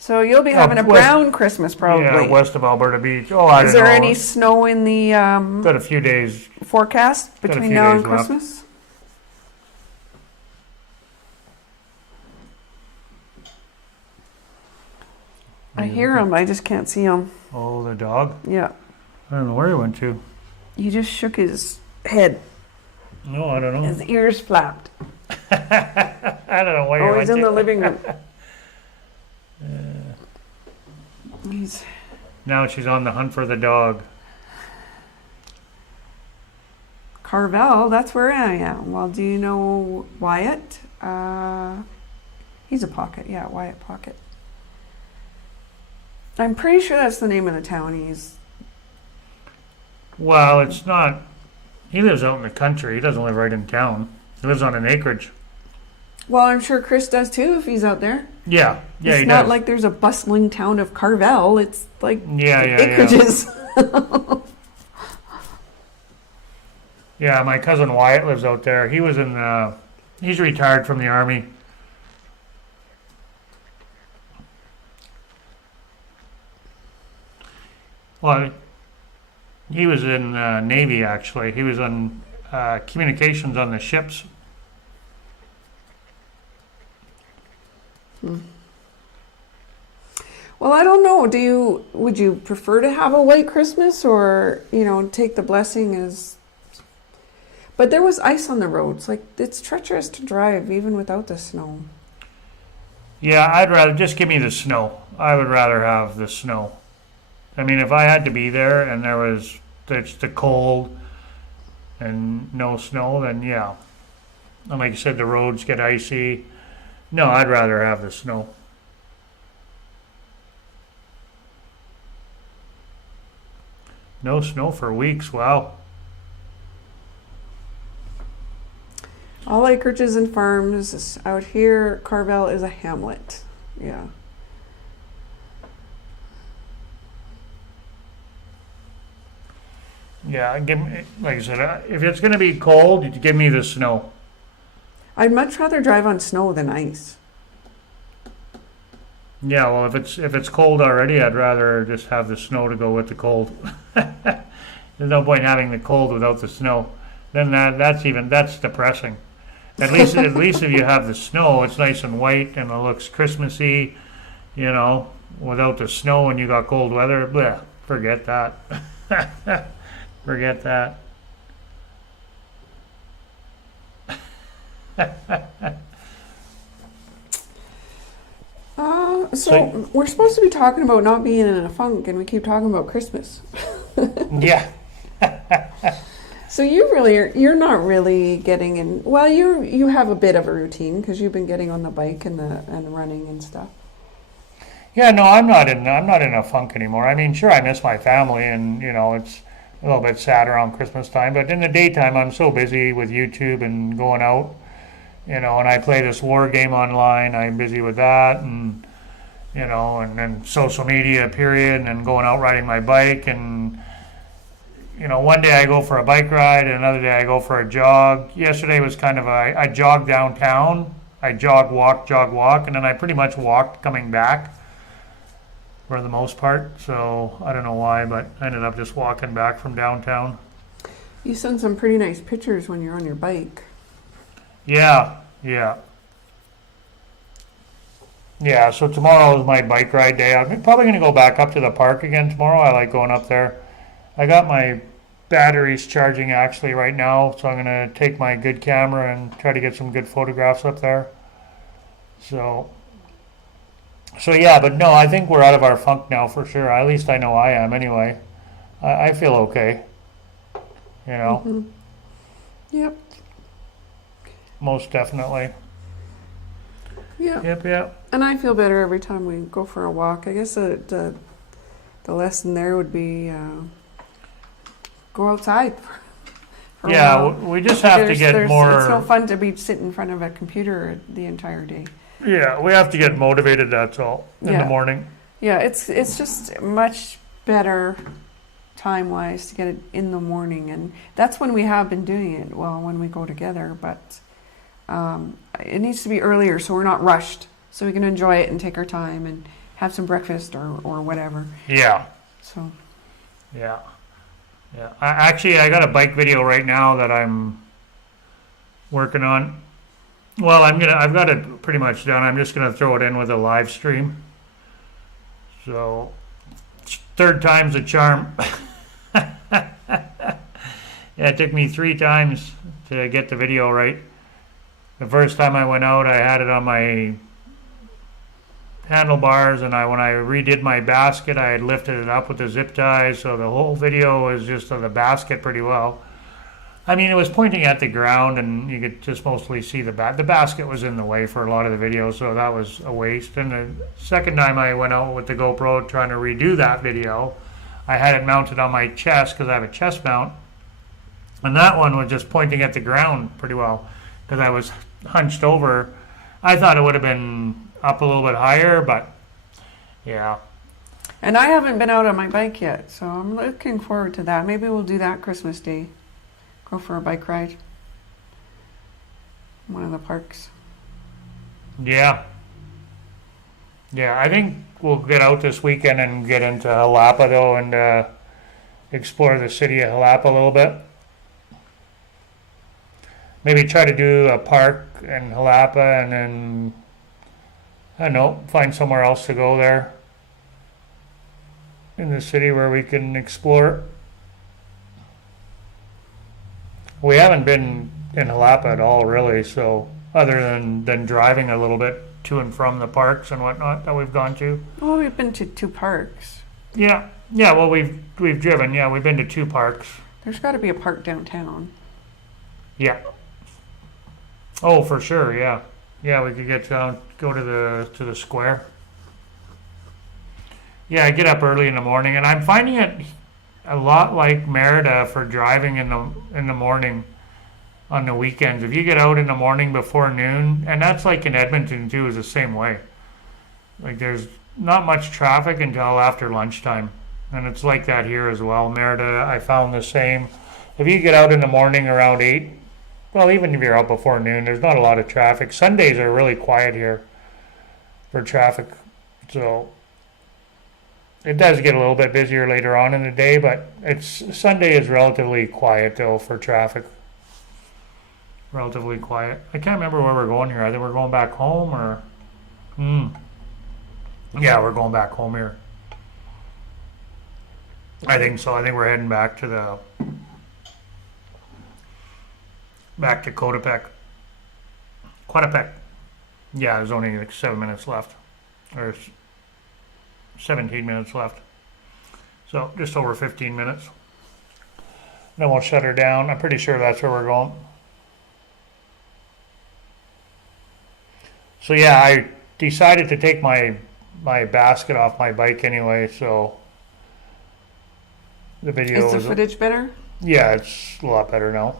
So you'll be having a brown Christmas probably. Yeah, west of Alberta Beach. Oh, I don't know. Is there any snow in the Got a few days. forecast between now and left. Christmas? I hear him. I just can't see him. Oh, the dog? Yeah. I don't know where he went to. He just shook his head. No, I don't know. His ears flapped. I don't know where he went he's in to. the living room. He's... Now she's on the hunt for the dog. Carvel, that's where I am. Well, do you know Wyatt? He's a Pocket. Yeah, Wyatt Pocket. I'm pretty sure that's the name of the town. Well, it's not. He lives out in the country. He doesn't live right in town. He lives on an acreage. Well, I'm sure Chris does too if he's out there. Yeah, it's he not does. like there's a bustling town of Carvel. It's like Yeah. acreages. Yeah, my cousin Wyatt lives out there. He was in. He's retired from the army. Well, he was in Navy actually. He was on communications on the ships. Well, I don't know. Would you prefer to have a white Christmas or, take the blessing as... But there was ice on the roads. Like, it's treacherous to drive even without the snow. Yeah, I'd rather just give me the snow. I would rather have the snow. I mean, if I had to be there and it's the cold and no snow, then yeah. And like you said, the roads get icy. No, I'd rather have the snow. No snow for weeks. Wow. All acreages and farms out here. Carvel is a hamlet. Yeah. Yeah, give me, like I said, if it's going to be cold, you give me the snow. I'd much rather drive on snow than ice. Yeah, well, if it's cold already, I'd rather just have the snow to go with the cold. There's no point having the cold without the snow. Then that's depressing. At least if you have the snow, it's nice and white and it looks Christmassy. Without the snow and you got cold weather, bleh, forget that. Forget that. So we're supposed to be talking about not being in a funk, and we keep talking about Christmas. Yeah. So you're not really getting in. Well, you have a bit of a routine because you've been getting on the bike and running and stuff. Yeah, no, I'm not in a funk anymore. I mean, sure, I miss my family, and it's a little bit sad around Christmas time. But in the daytime, I'm so busy with YouTube and going out, and I play this war game online. I'm busy with that, and and then social media, period, and going out riding my bike. And one day I go for a bike ride, and another day I go for a jog. Yesterday was kind of I jogged downtown. I jog, walk, and then I pretty much walked coming back for the most part. So I don't know why, but I ended up just walking back from downtown. You send some pretty nice pictures when you're on your bike. Yeah. So tomorrow is my bike ride day. I'm probably going to go back up to the park again tomorrow. I like going up there. I got my batteries charging actually right now, so I'm going to take my good camera and try to get some good photographs up there. So yeah, but no, I think we're out of our funk now for sure. At least I know I am anyway. I feel okay. Mm-hmm. Yep. Most definitely. Yep. And I feel better every time we go for a walk. I guess the lesson there would be go outside. For a while. We just have to get more. It's no fun to be sitting in front of a computer the entire day. Yeah, we have to get motivated, that's all, in the morning. Yeah, it's just much better time-wise to get it in the morning. And that's when we have been doing it, when we go together. But it needs to be earlier so we're not rushed. So we can enjoy it and take our time and have some breakfast or whatever. Yeah. So. Yeah. Yeah. I got a bike video right now that I'm working on. Well, I've got it pretty much done. I'm just gonna throw it in with a live stream. So, third time's a charm. Yeah, it took me 3 times to get the video right. The first time I went out, I had it on my handlebars, and when I redid my basket, I had lifted it up with the zip ties, so the whole video was just on the basket pretty well. I mean, it was pointing at the ground, and you could just mostly see the basket was in the way for a lot of the video, so that was a waste. And the second time I went out with the GoPro trying to redo that video, I had it mounted on my chest because I have a chest mount, and that one was just pointing at the ground pretty well because I was hunched over. I thought it would have been up a little bit higher, but yeah. And I haven't been out on my bike yet, so I'm looking forward to that. Maybe we'll do that Christmas Day. Go for a bike ride. One of the parks. Yeah. Yeah, I think we'll get out this weekend and get into Xalapa though, and explore the city of Xalapa a little bit. Maybe try to do a park in Xalapa and then, I don't know, find somewhere else to go there in the city where we can explore. We haven't been in Xalapa at all, really, so other than driving a little bit to and from the parks and whatnot that we've gone to. Well, we've been to 2 parks. Yeah, well, we've driven. Yeah, we've been to 2 parks. There's got to be a park downtown. Yeah. Oh, for sure. Yeah, yeah. We could get down, go to the square. Yeah, I get up early in the morning, and I'm finding it a lot like Merida for driving in the morning on the weekends. If you get out in the morning before noon, and that's like in Edmonton too, is the same way. Like there's not much traffic until after lunchtime, and it's like that here as well. Merida, I found the same. If you get out in the morning around 8, well, even if you're out before noon, there's not a lot of traffic. Sundays are really quiet here for traffic, so it does get a little bit busier later on in the day, but Sunday is relatively quiet though for traffic. Relatively quiet. I can't remember where we're going here. I think we're going back home or... Yeah, we're going back home here. I think so. I think we're heading back to Coatepec. Coatepec. Yeah, there's only like 7 minutes left. Or 17 minutes left. So just over 15 minutes. Then we'll shut her down. I'm pretty sure that's where we're going. So yeah, I decided to take my basket off my bike anyway, so the video is the footage better? Yeah, it's a lot better now.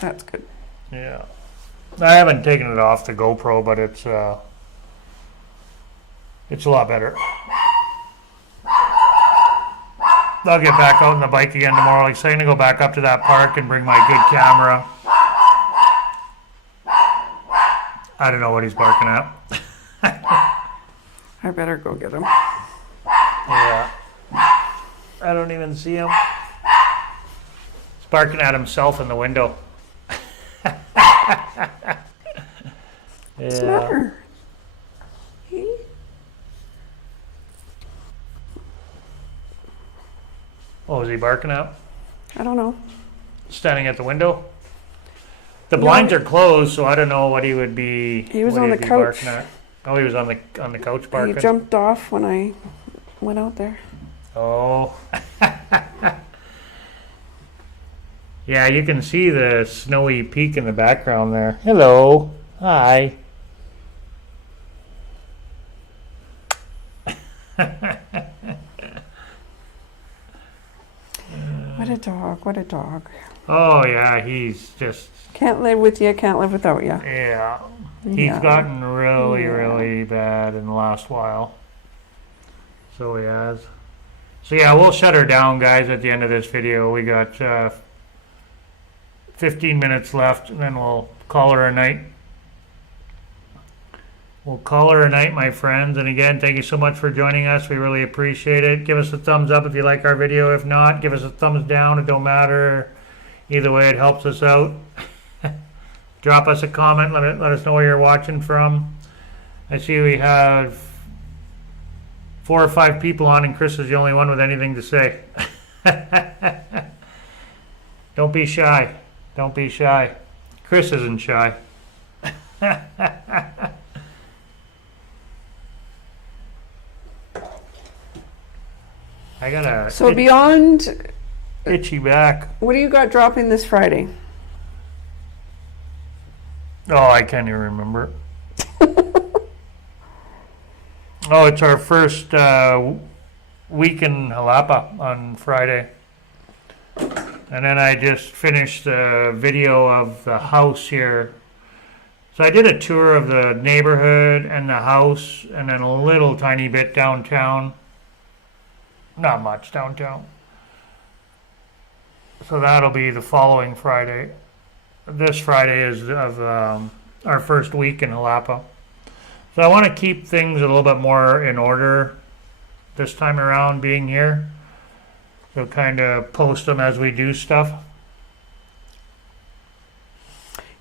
That's good. Yeah. I haven't taken it off the GoPro, but it's a lot better. I'll get back out on the bike again tomorrow. Like I say, I'm going to go back up to that park and bring my good camera. I don't know what he's barking at. I better go get him. Yeah. I don't even see him. He's barking at himself in the window. What's the matter? He? What was he barking at? I don't know. Standing at the window? The blinds are closed, so I don't know what he would be. He was on the couch. Oh, he was on the couch barking. He jumped off when I went out there. Oh. Yeah, you can see the snowy peak in the background there. Hello. Hi. What a dog, what a dog. Oh, yeah, he's just... Can't live with you, can't live without you. Yeah. He's gotten really bad in the last while. So he has. So yeah, we'll shut her down, guys, at the end of this video. We got 15 minutes left, and then we'll call her a night. we'll call her a night, my friends. And again, thank you so much for joining us. We really appreciate it. Give us a thumbs up if you like our video. If not, give us a thumbs down. It don't matter. Either way, it helps us out. Drop us a comment. Let us know where you're watching from. I see we have 4 or 5 people on, and Chris is the only one with anything to say. Don't be shy. Don't be shy. Chris isn't shy. I got a So beyond, itchy back. what do you got dropping this Friday? Oh, I can't even remember. Oh, it's our first week in Xalapa on Friday. And then I just finished the video of the house here. So I did a tour of the neighborhood and the house, and then a little tiny bit downtown. Not much downtown. So that'll be the following Friday. This Friday is of our first week in Xalapa. So I want to keep things a little bit more in order this time around being here. So kind of post them as we do stuff.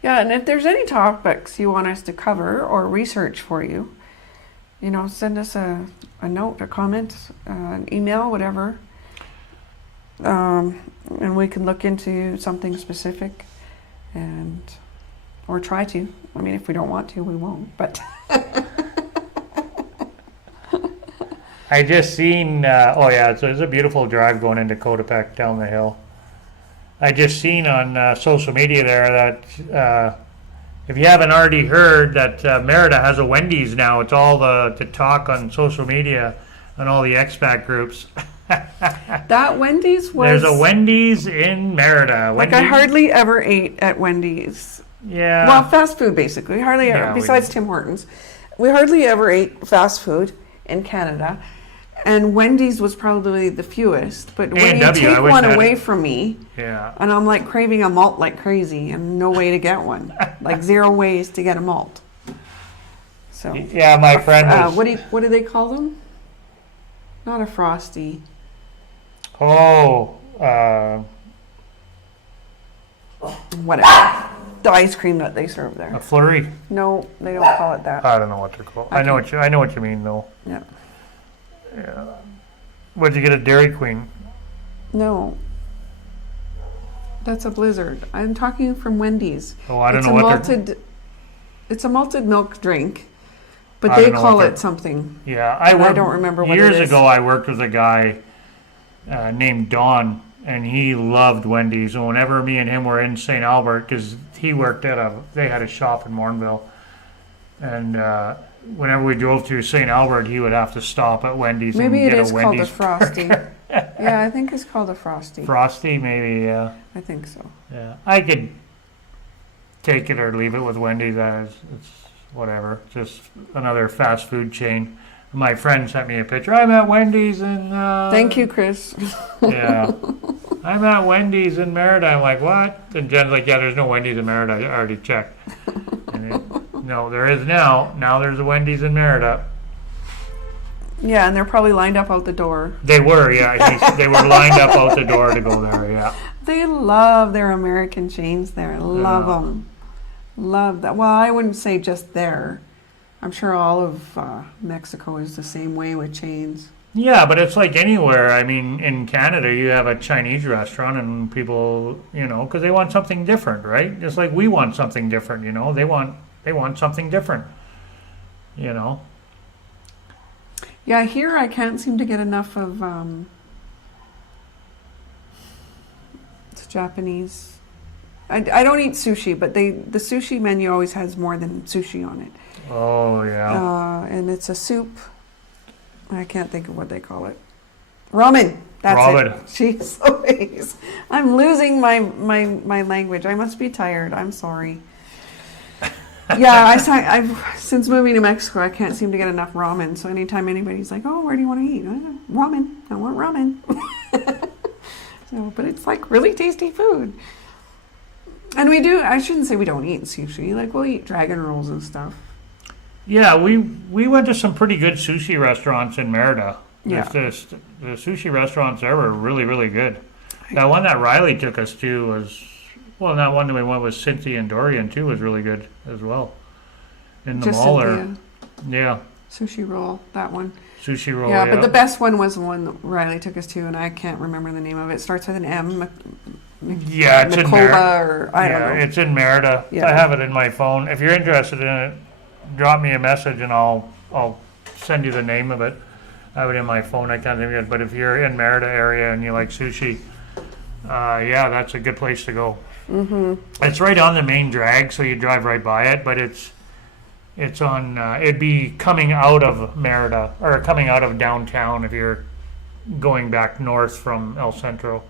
Yeah, and if there's any topics you want us to cover or research for you, send us a note, a comment, an email, whatever. And we can look into something specific or try to. I mean, if we don't want to, we won't, but... I just seen, so there's a beautiful drive going into Coatepec down the hill. I just seen on social media there that if you haven't already heard that Merida has a Wendy's now. It's all the talk on social media and all the expat groups. That Wendy's was... There's a Wendy's in Merida. Like I hardly ever ate at Wendy's. Yeah. Well, fast food basically. Hardly ever. Besides Tim Hortons. We hardly ever ate fast food in Canada. And Wendy's was probably the fewest. But when you take one away from me, and I'm like craving a malt like crazy and no way to get one. Like 0 ways to get a malt. So yeah, my friend was, what do they call them? Not a Frosty. Whatever. The ice cream that they serve there. A flurry? No, they don't call it that. I don't know what they're called. I know what you mean though. Yeah. Yeah. What'd you get at Dairy Queen? No. That's a Blizzard. I'm talking from Wendy's. Oh, I don't know what it's a malted milk drink, but they call it something. Yeah, I don't remember what it is. Years ago, I worked with a guy named Don, and he loved Wendy's. And whenever me and him were in St. Albert, because he worked they had a shop in Morinville, and whenever we drove through St. Albert, he would have to stop at Wendy's and get a Wendy's. Maybe it is called a Frosty. Yeah, I think it's called a Frosty. Frosty, maybe, yeah. I think so. Yeah, I could take it or leave it with Wendy's. It's whatever. Just another fast food chain. My friend sent me a picture. I'm at Wendy's and... Thank you, Chris. Yeah. I'm at Wendy's in Merida. I'm like, what? And Jen's like, yeah, there's no Wendy's in Merida. I already checked. No, there is now. Now there's a Wendy's in Merida. Yeah, and they're probably lined up out the door. They were, yeah. They were lined up out the door to go there, yeah. They love their American chains there. Love them. Love that. Well, I wouldn't say just there. I'm sure all of Mexico is the same way with chains. Yeah, but it's like anywhere. I mean, in Canada, you have a Chinese restaurant and people, because they want something different, right? Just like we want something different, They want something different, Yeah, here I can't seem to get enough of it's Japanese. I don't eat sushi, but the sushi menu always has more than sushi on it. Oh, yeah. And it's a soup. I can't think of what they call it. Ramen. That's Ramen. it. Jeez Louise. I'm losing my language. I must be tired. I'm sorry. Yeah, I've since moving to Mexico, I can't seem to get enough ramen. So anytime anybody's like, "Oh, where do you want to eat?" Ramen. I want ramen. But it's like really tasty food. And we do. I shouldn't say we don't eat sushi. Like we'll eat dragon rolls and stuff. Yeah, we went to some pretty good sushi restaurants in Merida. Yeah. The sushi restaurants there were really, really good. That one that Riley took us to was, well, that one that we went with Cynthia and Dorian too was really good as well. In the Just mall there. Cynthia. Yeah, Sushi roll, that one. sushi roll. Yeah, but the best one was the one that Riley took us to, and I can't remember the name of it. It starts with an M. Yeah, it's in Merida. Macoba, or I don't know. It's in Merida. Yeah. I have it in my phone. If you're interested in it, drop me a message and I'll send you the name of it. I have it in my phone. I can't think of it. But if you're in Merida area and you like sushi, yeah, that's a good place to go. Mm-hmm. It's right on the main drag, so you drive right by it. But it's on. It'd be coming out of Merida or coming out of downtown if you're going back north from El Centro.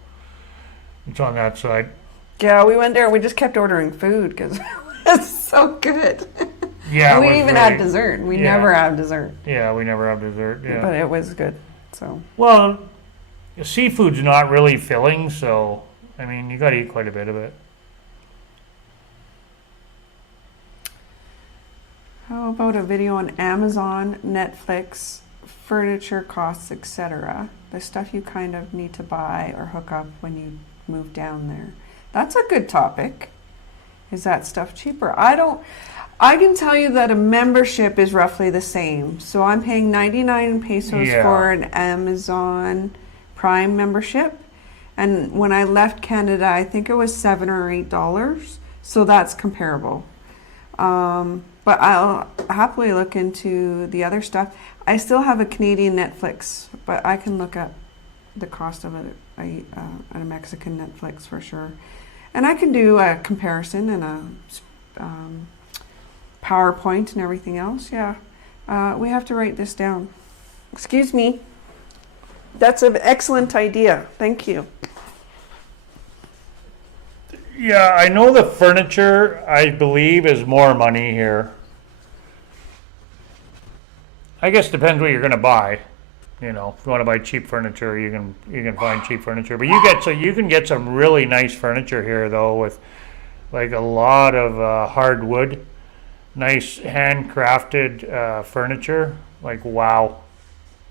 It's on that side. Yeah, we went there. We just kept ordering food because it was so good. Yeah, And it we was even really- had dessert. We yeah. never have dessert, Yeah, we never have dessert. Yeah. but it was good. So Well, seafood's not really filling, so I mean, you got to eat quite a bit of it. how about a video on Amazon, Netflix, furniture costs, etc. The stuff you kind of need to buy or hook up when you move down there. That's a good topic. Is that stuff cheaper? I can tell you that a membership is roughly the same. So I'm paying 99 pesos Yeah. for an Amazon Prime membership. And when I left Canada, I think it was $7 or $8. So that's comparable. But I'll happily look into the other stuff. I still have a Canadian Netflix, but I can look up the cost of a Mexican Netflix for sure. And I can do a comparison and a PowerPoint and everything else. Yeah, we have to write this down. Excuse me. That's an excellent idea. Thank you. Yeah, I know the furniture, I believe, is more money here. I guess depends what you're going to buy. You know, if you want to buy cheap furniture, you can find cheap furniture. But you can get some really nice furniture here though, with like a lot of hardwood, nice handcrafted furniture. Like wow.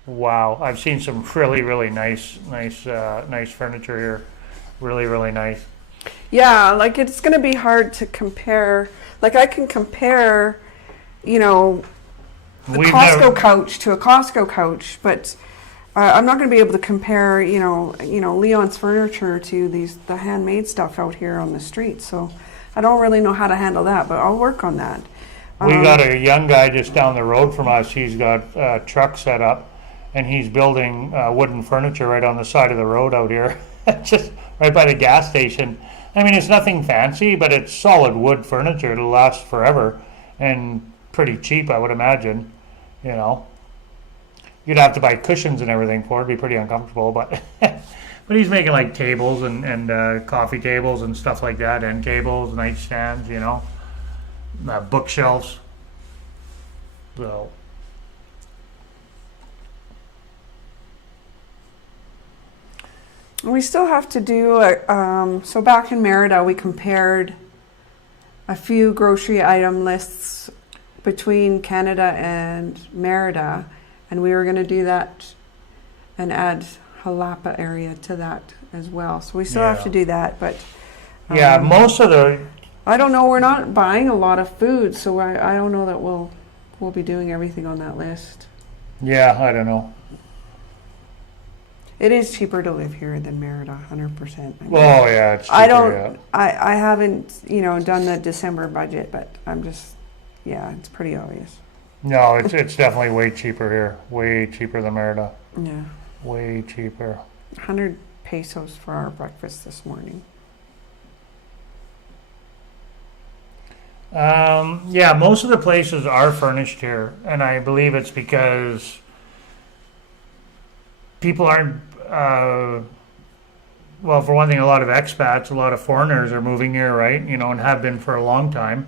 I've seen some really nice furniture here. Really nice. Yeah, like it's going to be hard to compare. Like I can compare, you know, a Costco couch to a Costco couch, but I'm not going to be able to compare, you know, Leon's furniture to the handmade stuff out here on the street. So I don't really know how to handle that, but I'll work on that. We got a young guy just down the road from us. He's got a truck set up, and he's building wooden furniture right on the side of the road out here, just right by the gas station. I mean, it's nothing fancy, but it's solid wood furniture. It'll last forever, and pretty cheap, I would imagine. You know, you'd have to buy cushions and everything for it. It'd be pretty uncomfortable, but but he's making like tables and coffee tables and stuff like that, end tables, nightstands, you know, bookshelves. So. We still have to do so back in Merida, we compared a few grocery item lists between Canada and Merida, and we were going to do that and add Xalapa area to that as well. So we still have to do that, but Yeah, most of the I don't know. We're not buying a lot of food, so I don't know that we'll be doing everything on that list. yeah, I don't know. It is cheaper to live here than Merida, 100%. Oh yeah, it's cheaper, I don't. yeah. I haven't done the December budget, but I'm just it's pretty obvious. No, it's definitely way cheaper here. Way cheaper than Merida. Yeah, Way cheaper. 100 pesos for our breakfast this morning. Yeah, most of the places are furnished here, and I believe it's because people aren't. Well, for one thing, a lot of expats, a lot of foreigners are moving here, right? You know, and have been for a long time.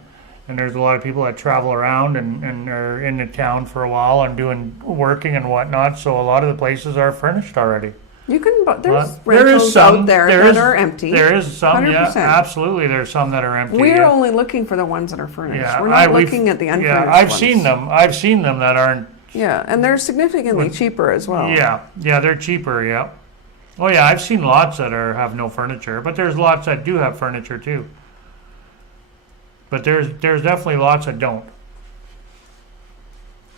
And there's a lot of people that travel around and are in the town for a while and working and whatnot. So a lot of the places are furnished already. You can, but there's There is rentals some out there that are empty. There is some, yeah, 100%. absolutely. There's some that are empty. We're yeah. only looking for the ones that are furnished. Yeah, We're not looking at the unfurnished Yeah, I've ones. seen them. I've seen them that aren't. Yeah, and they're significantly cheaper as well. Yeah, they're cheaper. Yeah. Oh yeah, I've seen lots that have no furniture, but there's lots that do have furniture too. But there's definitely lots that don't.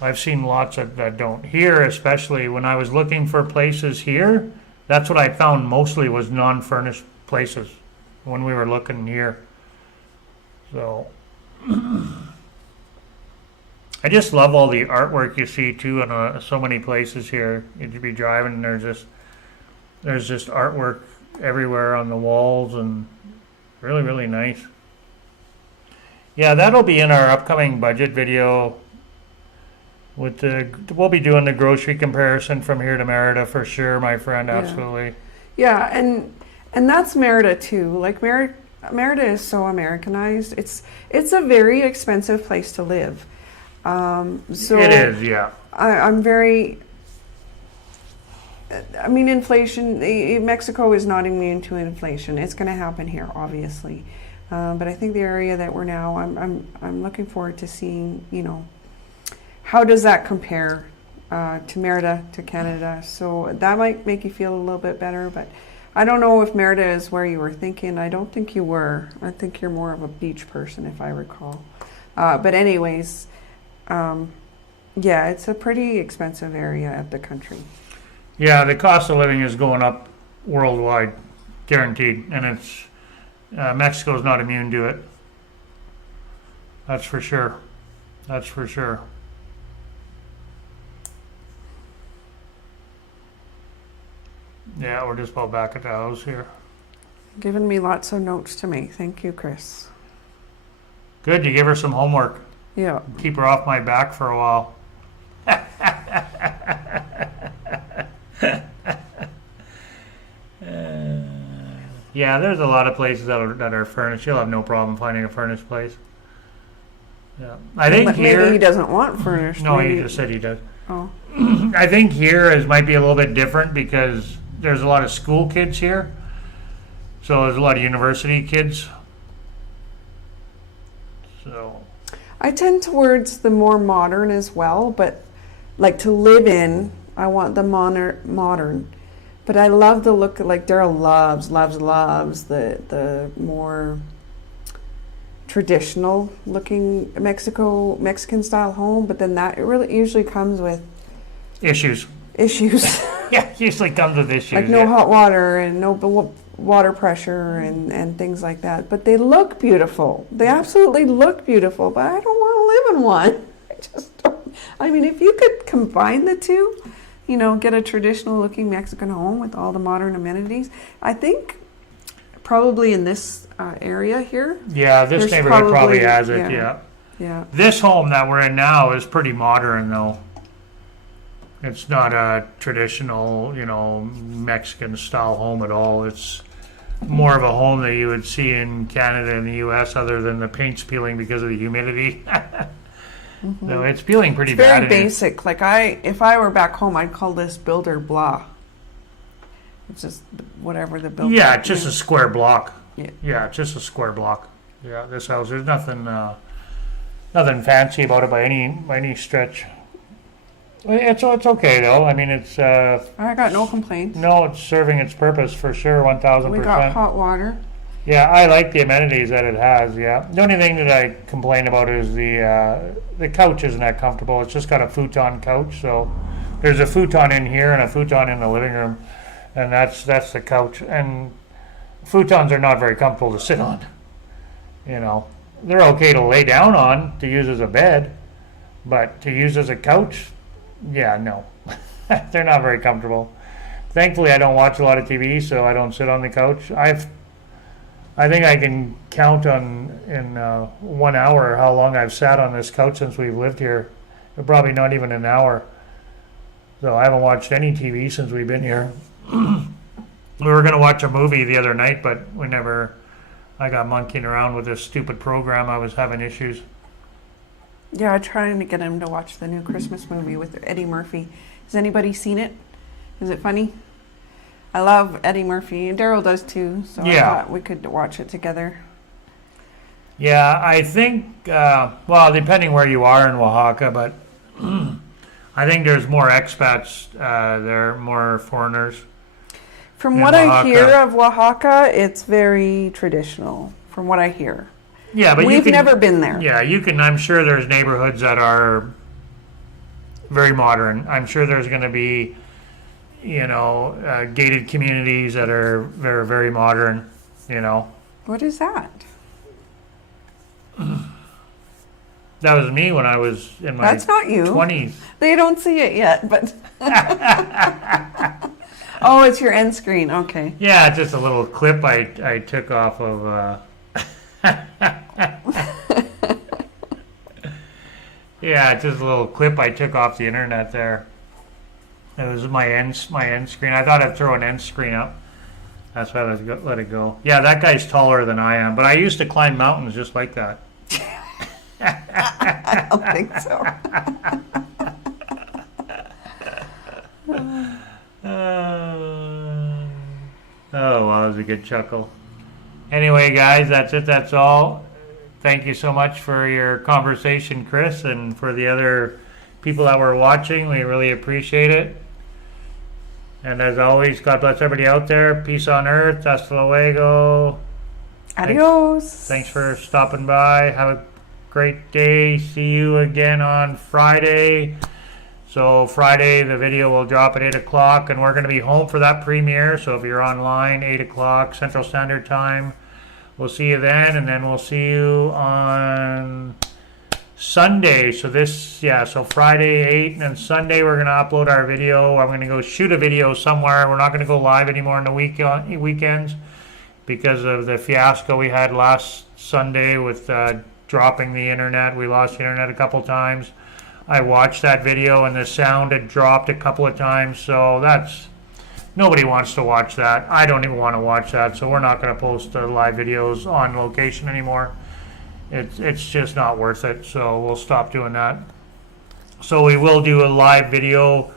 I've seen lots that don't. Here, especially when I was looking for places here, that's what I found mostly was non-furnished places when we were looking here. So I just love all the artwork you see too in so many places here. You'd be driving and there's just artwork everywhere on the walls and really, really nice. Yeah, that'll be in our upcoming budget video. We'll be doing the grocery comparison from here to Merida for sure, my friend. Absolutely. Yeah, and that's Merida too. Like Merida is so Americanized. It's a very expensive place to live. So it is, yeah. I'm very. I mean, inflation. Mexico is not immune to inflation. It's going to happen here, obviously. But I think the area that we're now, I'm looking forward to seeing. How does that compare to Merida, to Canada? So that might make you feel a little bit better, but I don't know if Merida is where you were thinking. I don't think you were. I think you're more of a beach person, if I recall. But anyways, yeah, it's a pretty expensive area of the country. Yeah, the cost of living is going up worldwide, guaranteed, and it's Mexico's not immune to it. That's for sure. That's for sure. Yeah, we're just about back at the house here. Giving me lots of notes to make. Thank you, Chris. Good, you give her some homework. Yeah. Keep her off my back for a while. Yeah, there's a lot of places that are furnished. You'll have no problem finding a furnished place. Yeah, I think But here. maybe he doesn't want furnished. No, maybe. he just said he does. Oh. I think here might be a little bit different because there's a lot of school kids here. So there's a lot of university kids. So I tend towards the more modern as well, but like to live in, I want the modern. But I love the look, like Daryl loves the more traditional looking Mexican style home, but then that it really usually comes with issues. Yeah, it usually comes with issues. Like no hot water and no water pressure and things like that. But they look beautiful. They absolutely look beautiful, but I don't want to live in one. I just don't. I mean, if you could combine the two, get a traditional looking Mexican home with all the modern amenities, I think probably in this area here. Yeah, this neighborhood probably has it, yeah. Yeah. This home that we're in now is pretty modern, though. It's not a traditional, Mexican style home at all. It's more of a home that you would see in Canada and the U.S. other than the paint's peeling because of the humidity. Mm-hmm. So it's peeling pretty bad. Very basic. Like if I were back home, I'd call this builder blah. It's just whatever the builder. Yeah, it's just a square block. Yeah, it's just a square block. Yeah, this house, there's nothing fancy about it by any stretch. It's okay though. I mean, it's. I got no complaints. No, it's serving its purpose for sure, 1,000%. We got hot water. Yeah, I like the amenities that it has. Yeah, the only thing that I complain about is the couch isn't that comfortable. It's just got a futon couch, so there's a futon in here and a futon in the living room, and that's the couch. And futons are not very comfortable to sit on. They're okay to lay down on to use as a bed, but to use as a couch. Yeah, no. They're not very comfortable. Thankfully, I don't watch a lot of TV, so I don't sit on the couch. I think I can count in 1 hour how long I've sat on this couch since we've lived here. Probably not even an hour. So I haven't watched any TV since we've been here. We were going to watch a movie the other night, but I got monkeying around with this stupid program. I was having issues. Yeah, I'm trying to get him to watch the new Christmas movie with Eddie Murphy. Has anybody seen it? Is it funny? I love Eddie Murphy. And Daryl does too. So I Yeah. thought we could watch it together. Yeah, I think, well, depending where you are in Oaxaca, but I think there's more expats there, more foreigners. From In what I Oaxaca. hear of Oaxaca, it's very traditional. From what I hear. Yeah, but We've you can, never been there. Yeah, you can. I'm sure there's neighborhoods that are very modern. I'm sure there's going to be, gated communities that are very, very modern. What is that? That was me when I was in my That's not you. 20s. They don't see it yet, but. Oh, it's your end screen. Okay. Yeah, just a little clip I took off of. Yeah, just a little clip I took off the internet there. It was my end screen. I thought I'd throw an end screen up. That's why I let it go. Yeah, that guy's taller than I am, but I used to climb mountains just like that. I don't think so. Oh, well, that was a good chuckle. Anyway, guys, that's it. That's all. Thank you so much for your conversation, Chris, and for the other people that were watching. We really appreciate it. And as always, God bless everybody out there. Peace on earth. Hasta luego. Adios. Thanks for stopping by. Have a great day. See you again on Friday. So Friday, the video will drop at 8 o'clock, and we're going to be home for that premiere. So if you're online, 8 o'clock Central Standard Time, we'll see you then, and then we'll see you on Sunday. So Friday 8, and then Sunday we're going to upload our video. I'm going to go shoot a video somewhere. We're not going to go live anymore in the weekends because of the fiasco we had last Sunday with dropping the internet. We lost the internet a couple times. I watched that video and the sound had dropped a couple of times, so nobody wants to watch that. I don't even want to watch that, so we're not going to post live videos on location anymore. It's just not worth it, so we'll stop doing that. So we will do a live video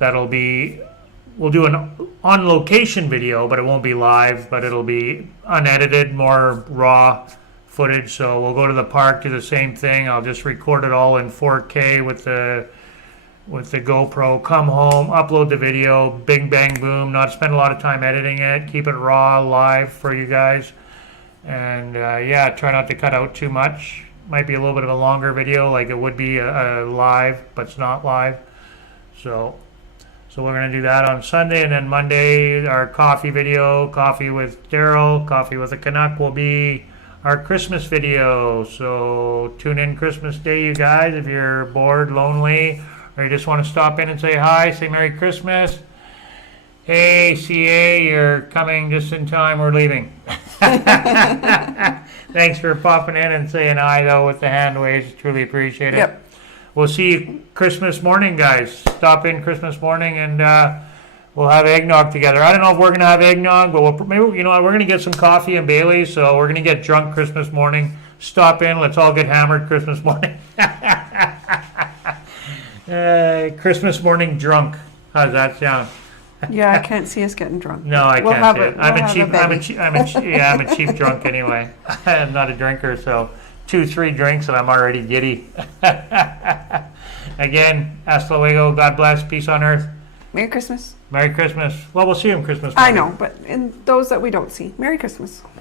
we'll do an on location video, but it won't be live, but it'll be unedited, more raw footage. So we'll go to the park, do the same thing. I'll just record it all in 4K with the GoPro, come home, upload the video, bing bang boom, not spend a lot of time editing it, keep it raw, live for you guys. And try not to cut out too much. Might be a little bit of a longer video like it would be a live, but it's not live. So we're going to do that on Sunday, and then Monday our coffee video, coffee with Daryl, coffee with a Canuck will be our Christmas video. So tune in Christmas Day, you guys, if you're bored, lonely, or you just want to stop in and say hi, say Merry Christmas. Hey, CA, you're coming just in time. We're leaving. Thanks for popping in and saying hi, though, with the hand waves. Truly appreciate it. Yep. We'll see you Christmas morning, guys. Stop in Christmas morning, and we'll have eggnog together. I don't know if we're going to have eggnog, but maybe, we're going to get some coffee and Bailey's, so we're going to get drunk Christmas morning. Stop in. Let's all get hammered Christmas morning. Christmas morning drunk. How's that sound? Yeah, I can't see us getting drunk. No, I We'll can't have do it. a- I'm we'll a have cheap. a I'm a cheap. I'm a cheap drunk anyway. I'm not a drinker, so 2-3 drinks and I'm already giddy. Again, hasta luego. God bless. Peace on earth. Merry Christmas. Merry Christmas. Well, we'll see you on Christmas I morning. know, but in those that we don't see, Merry Christmas.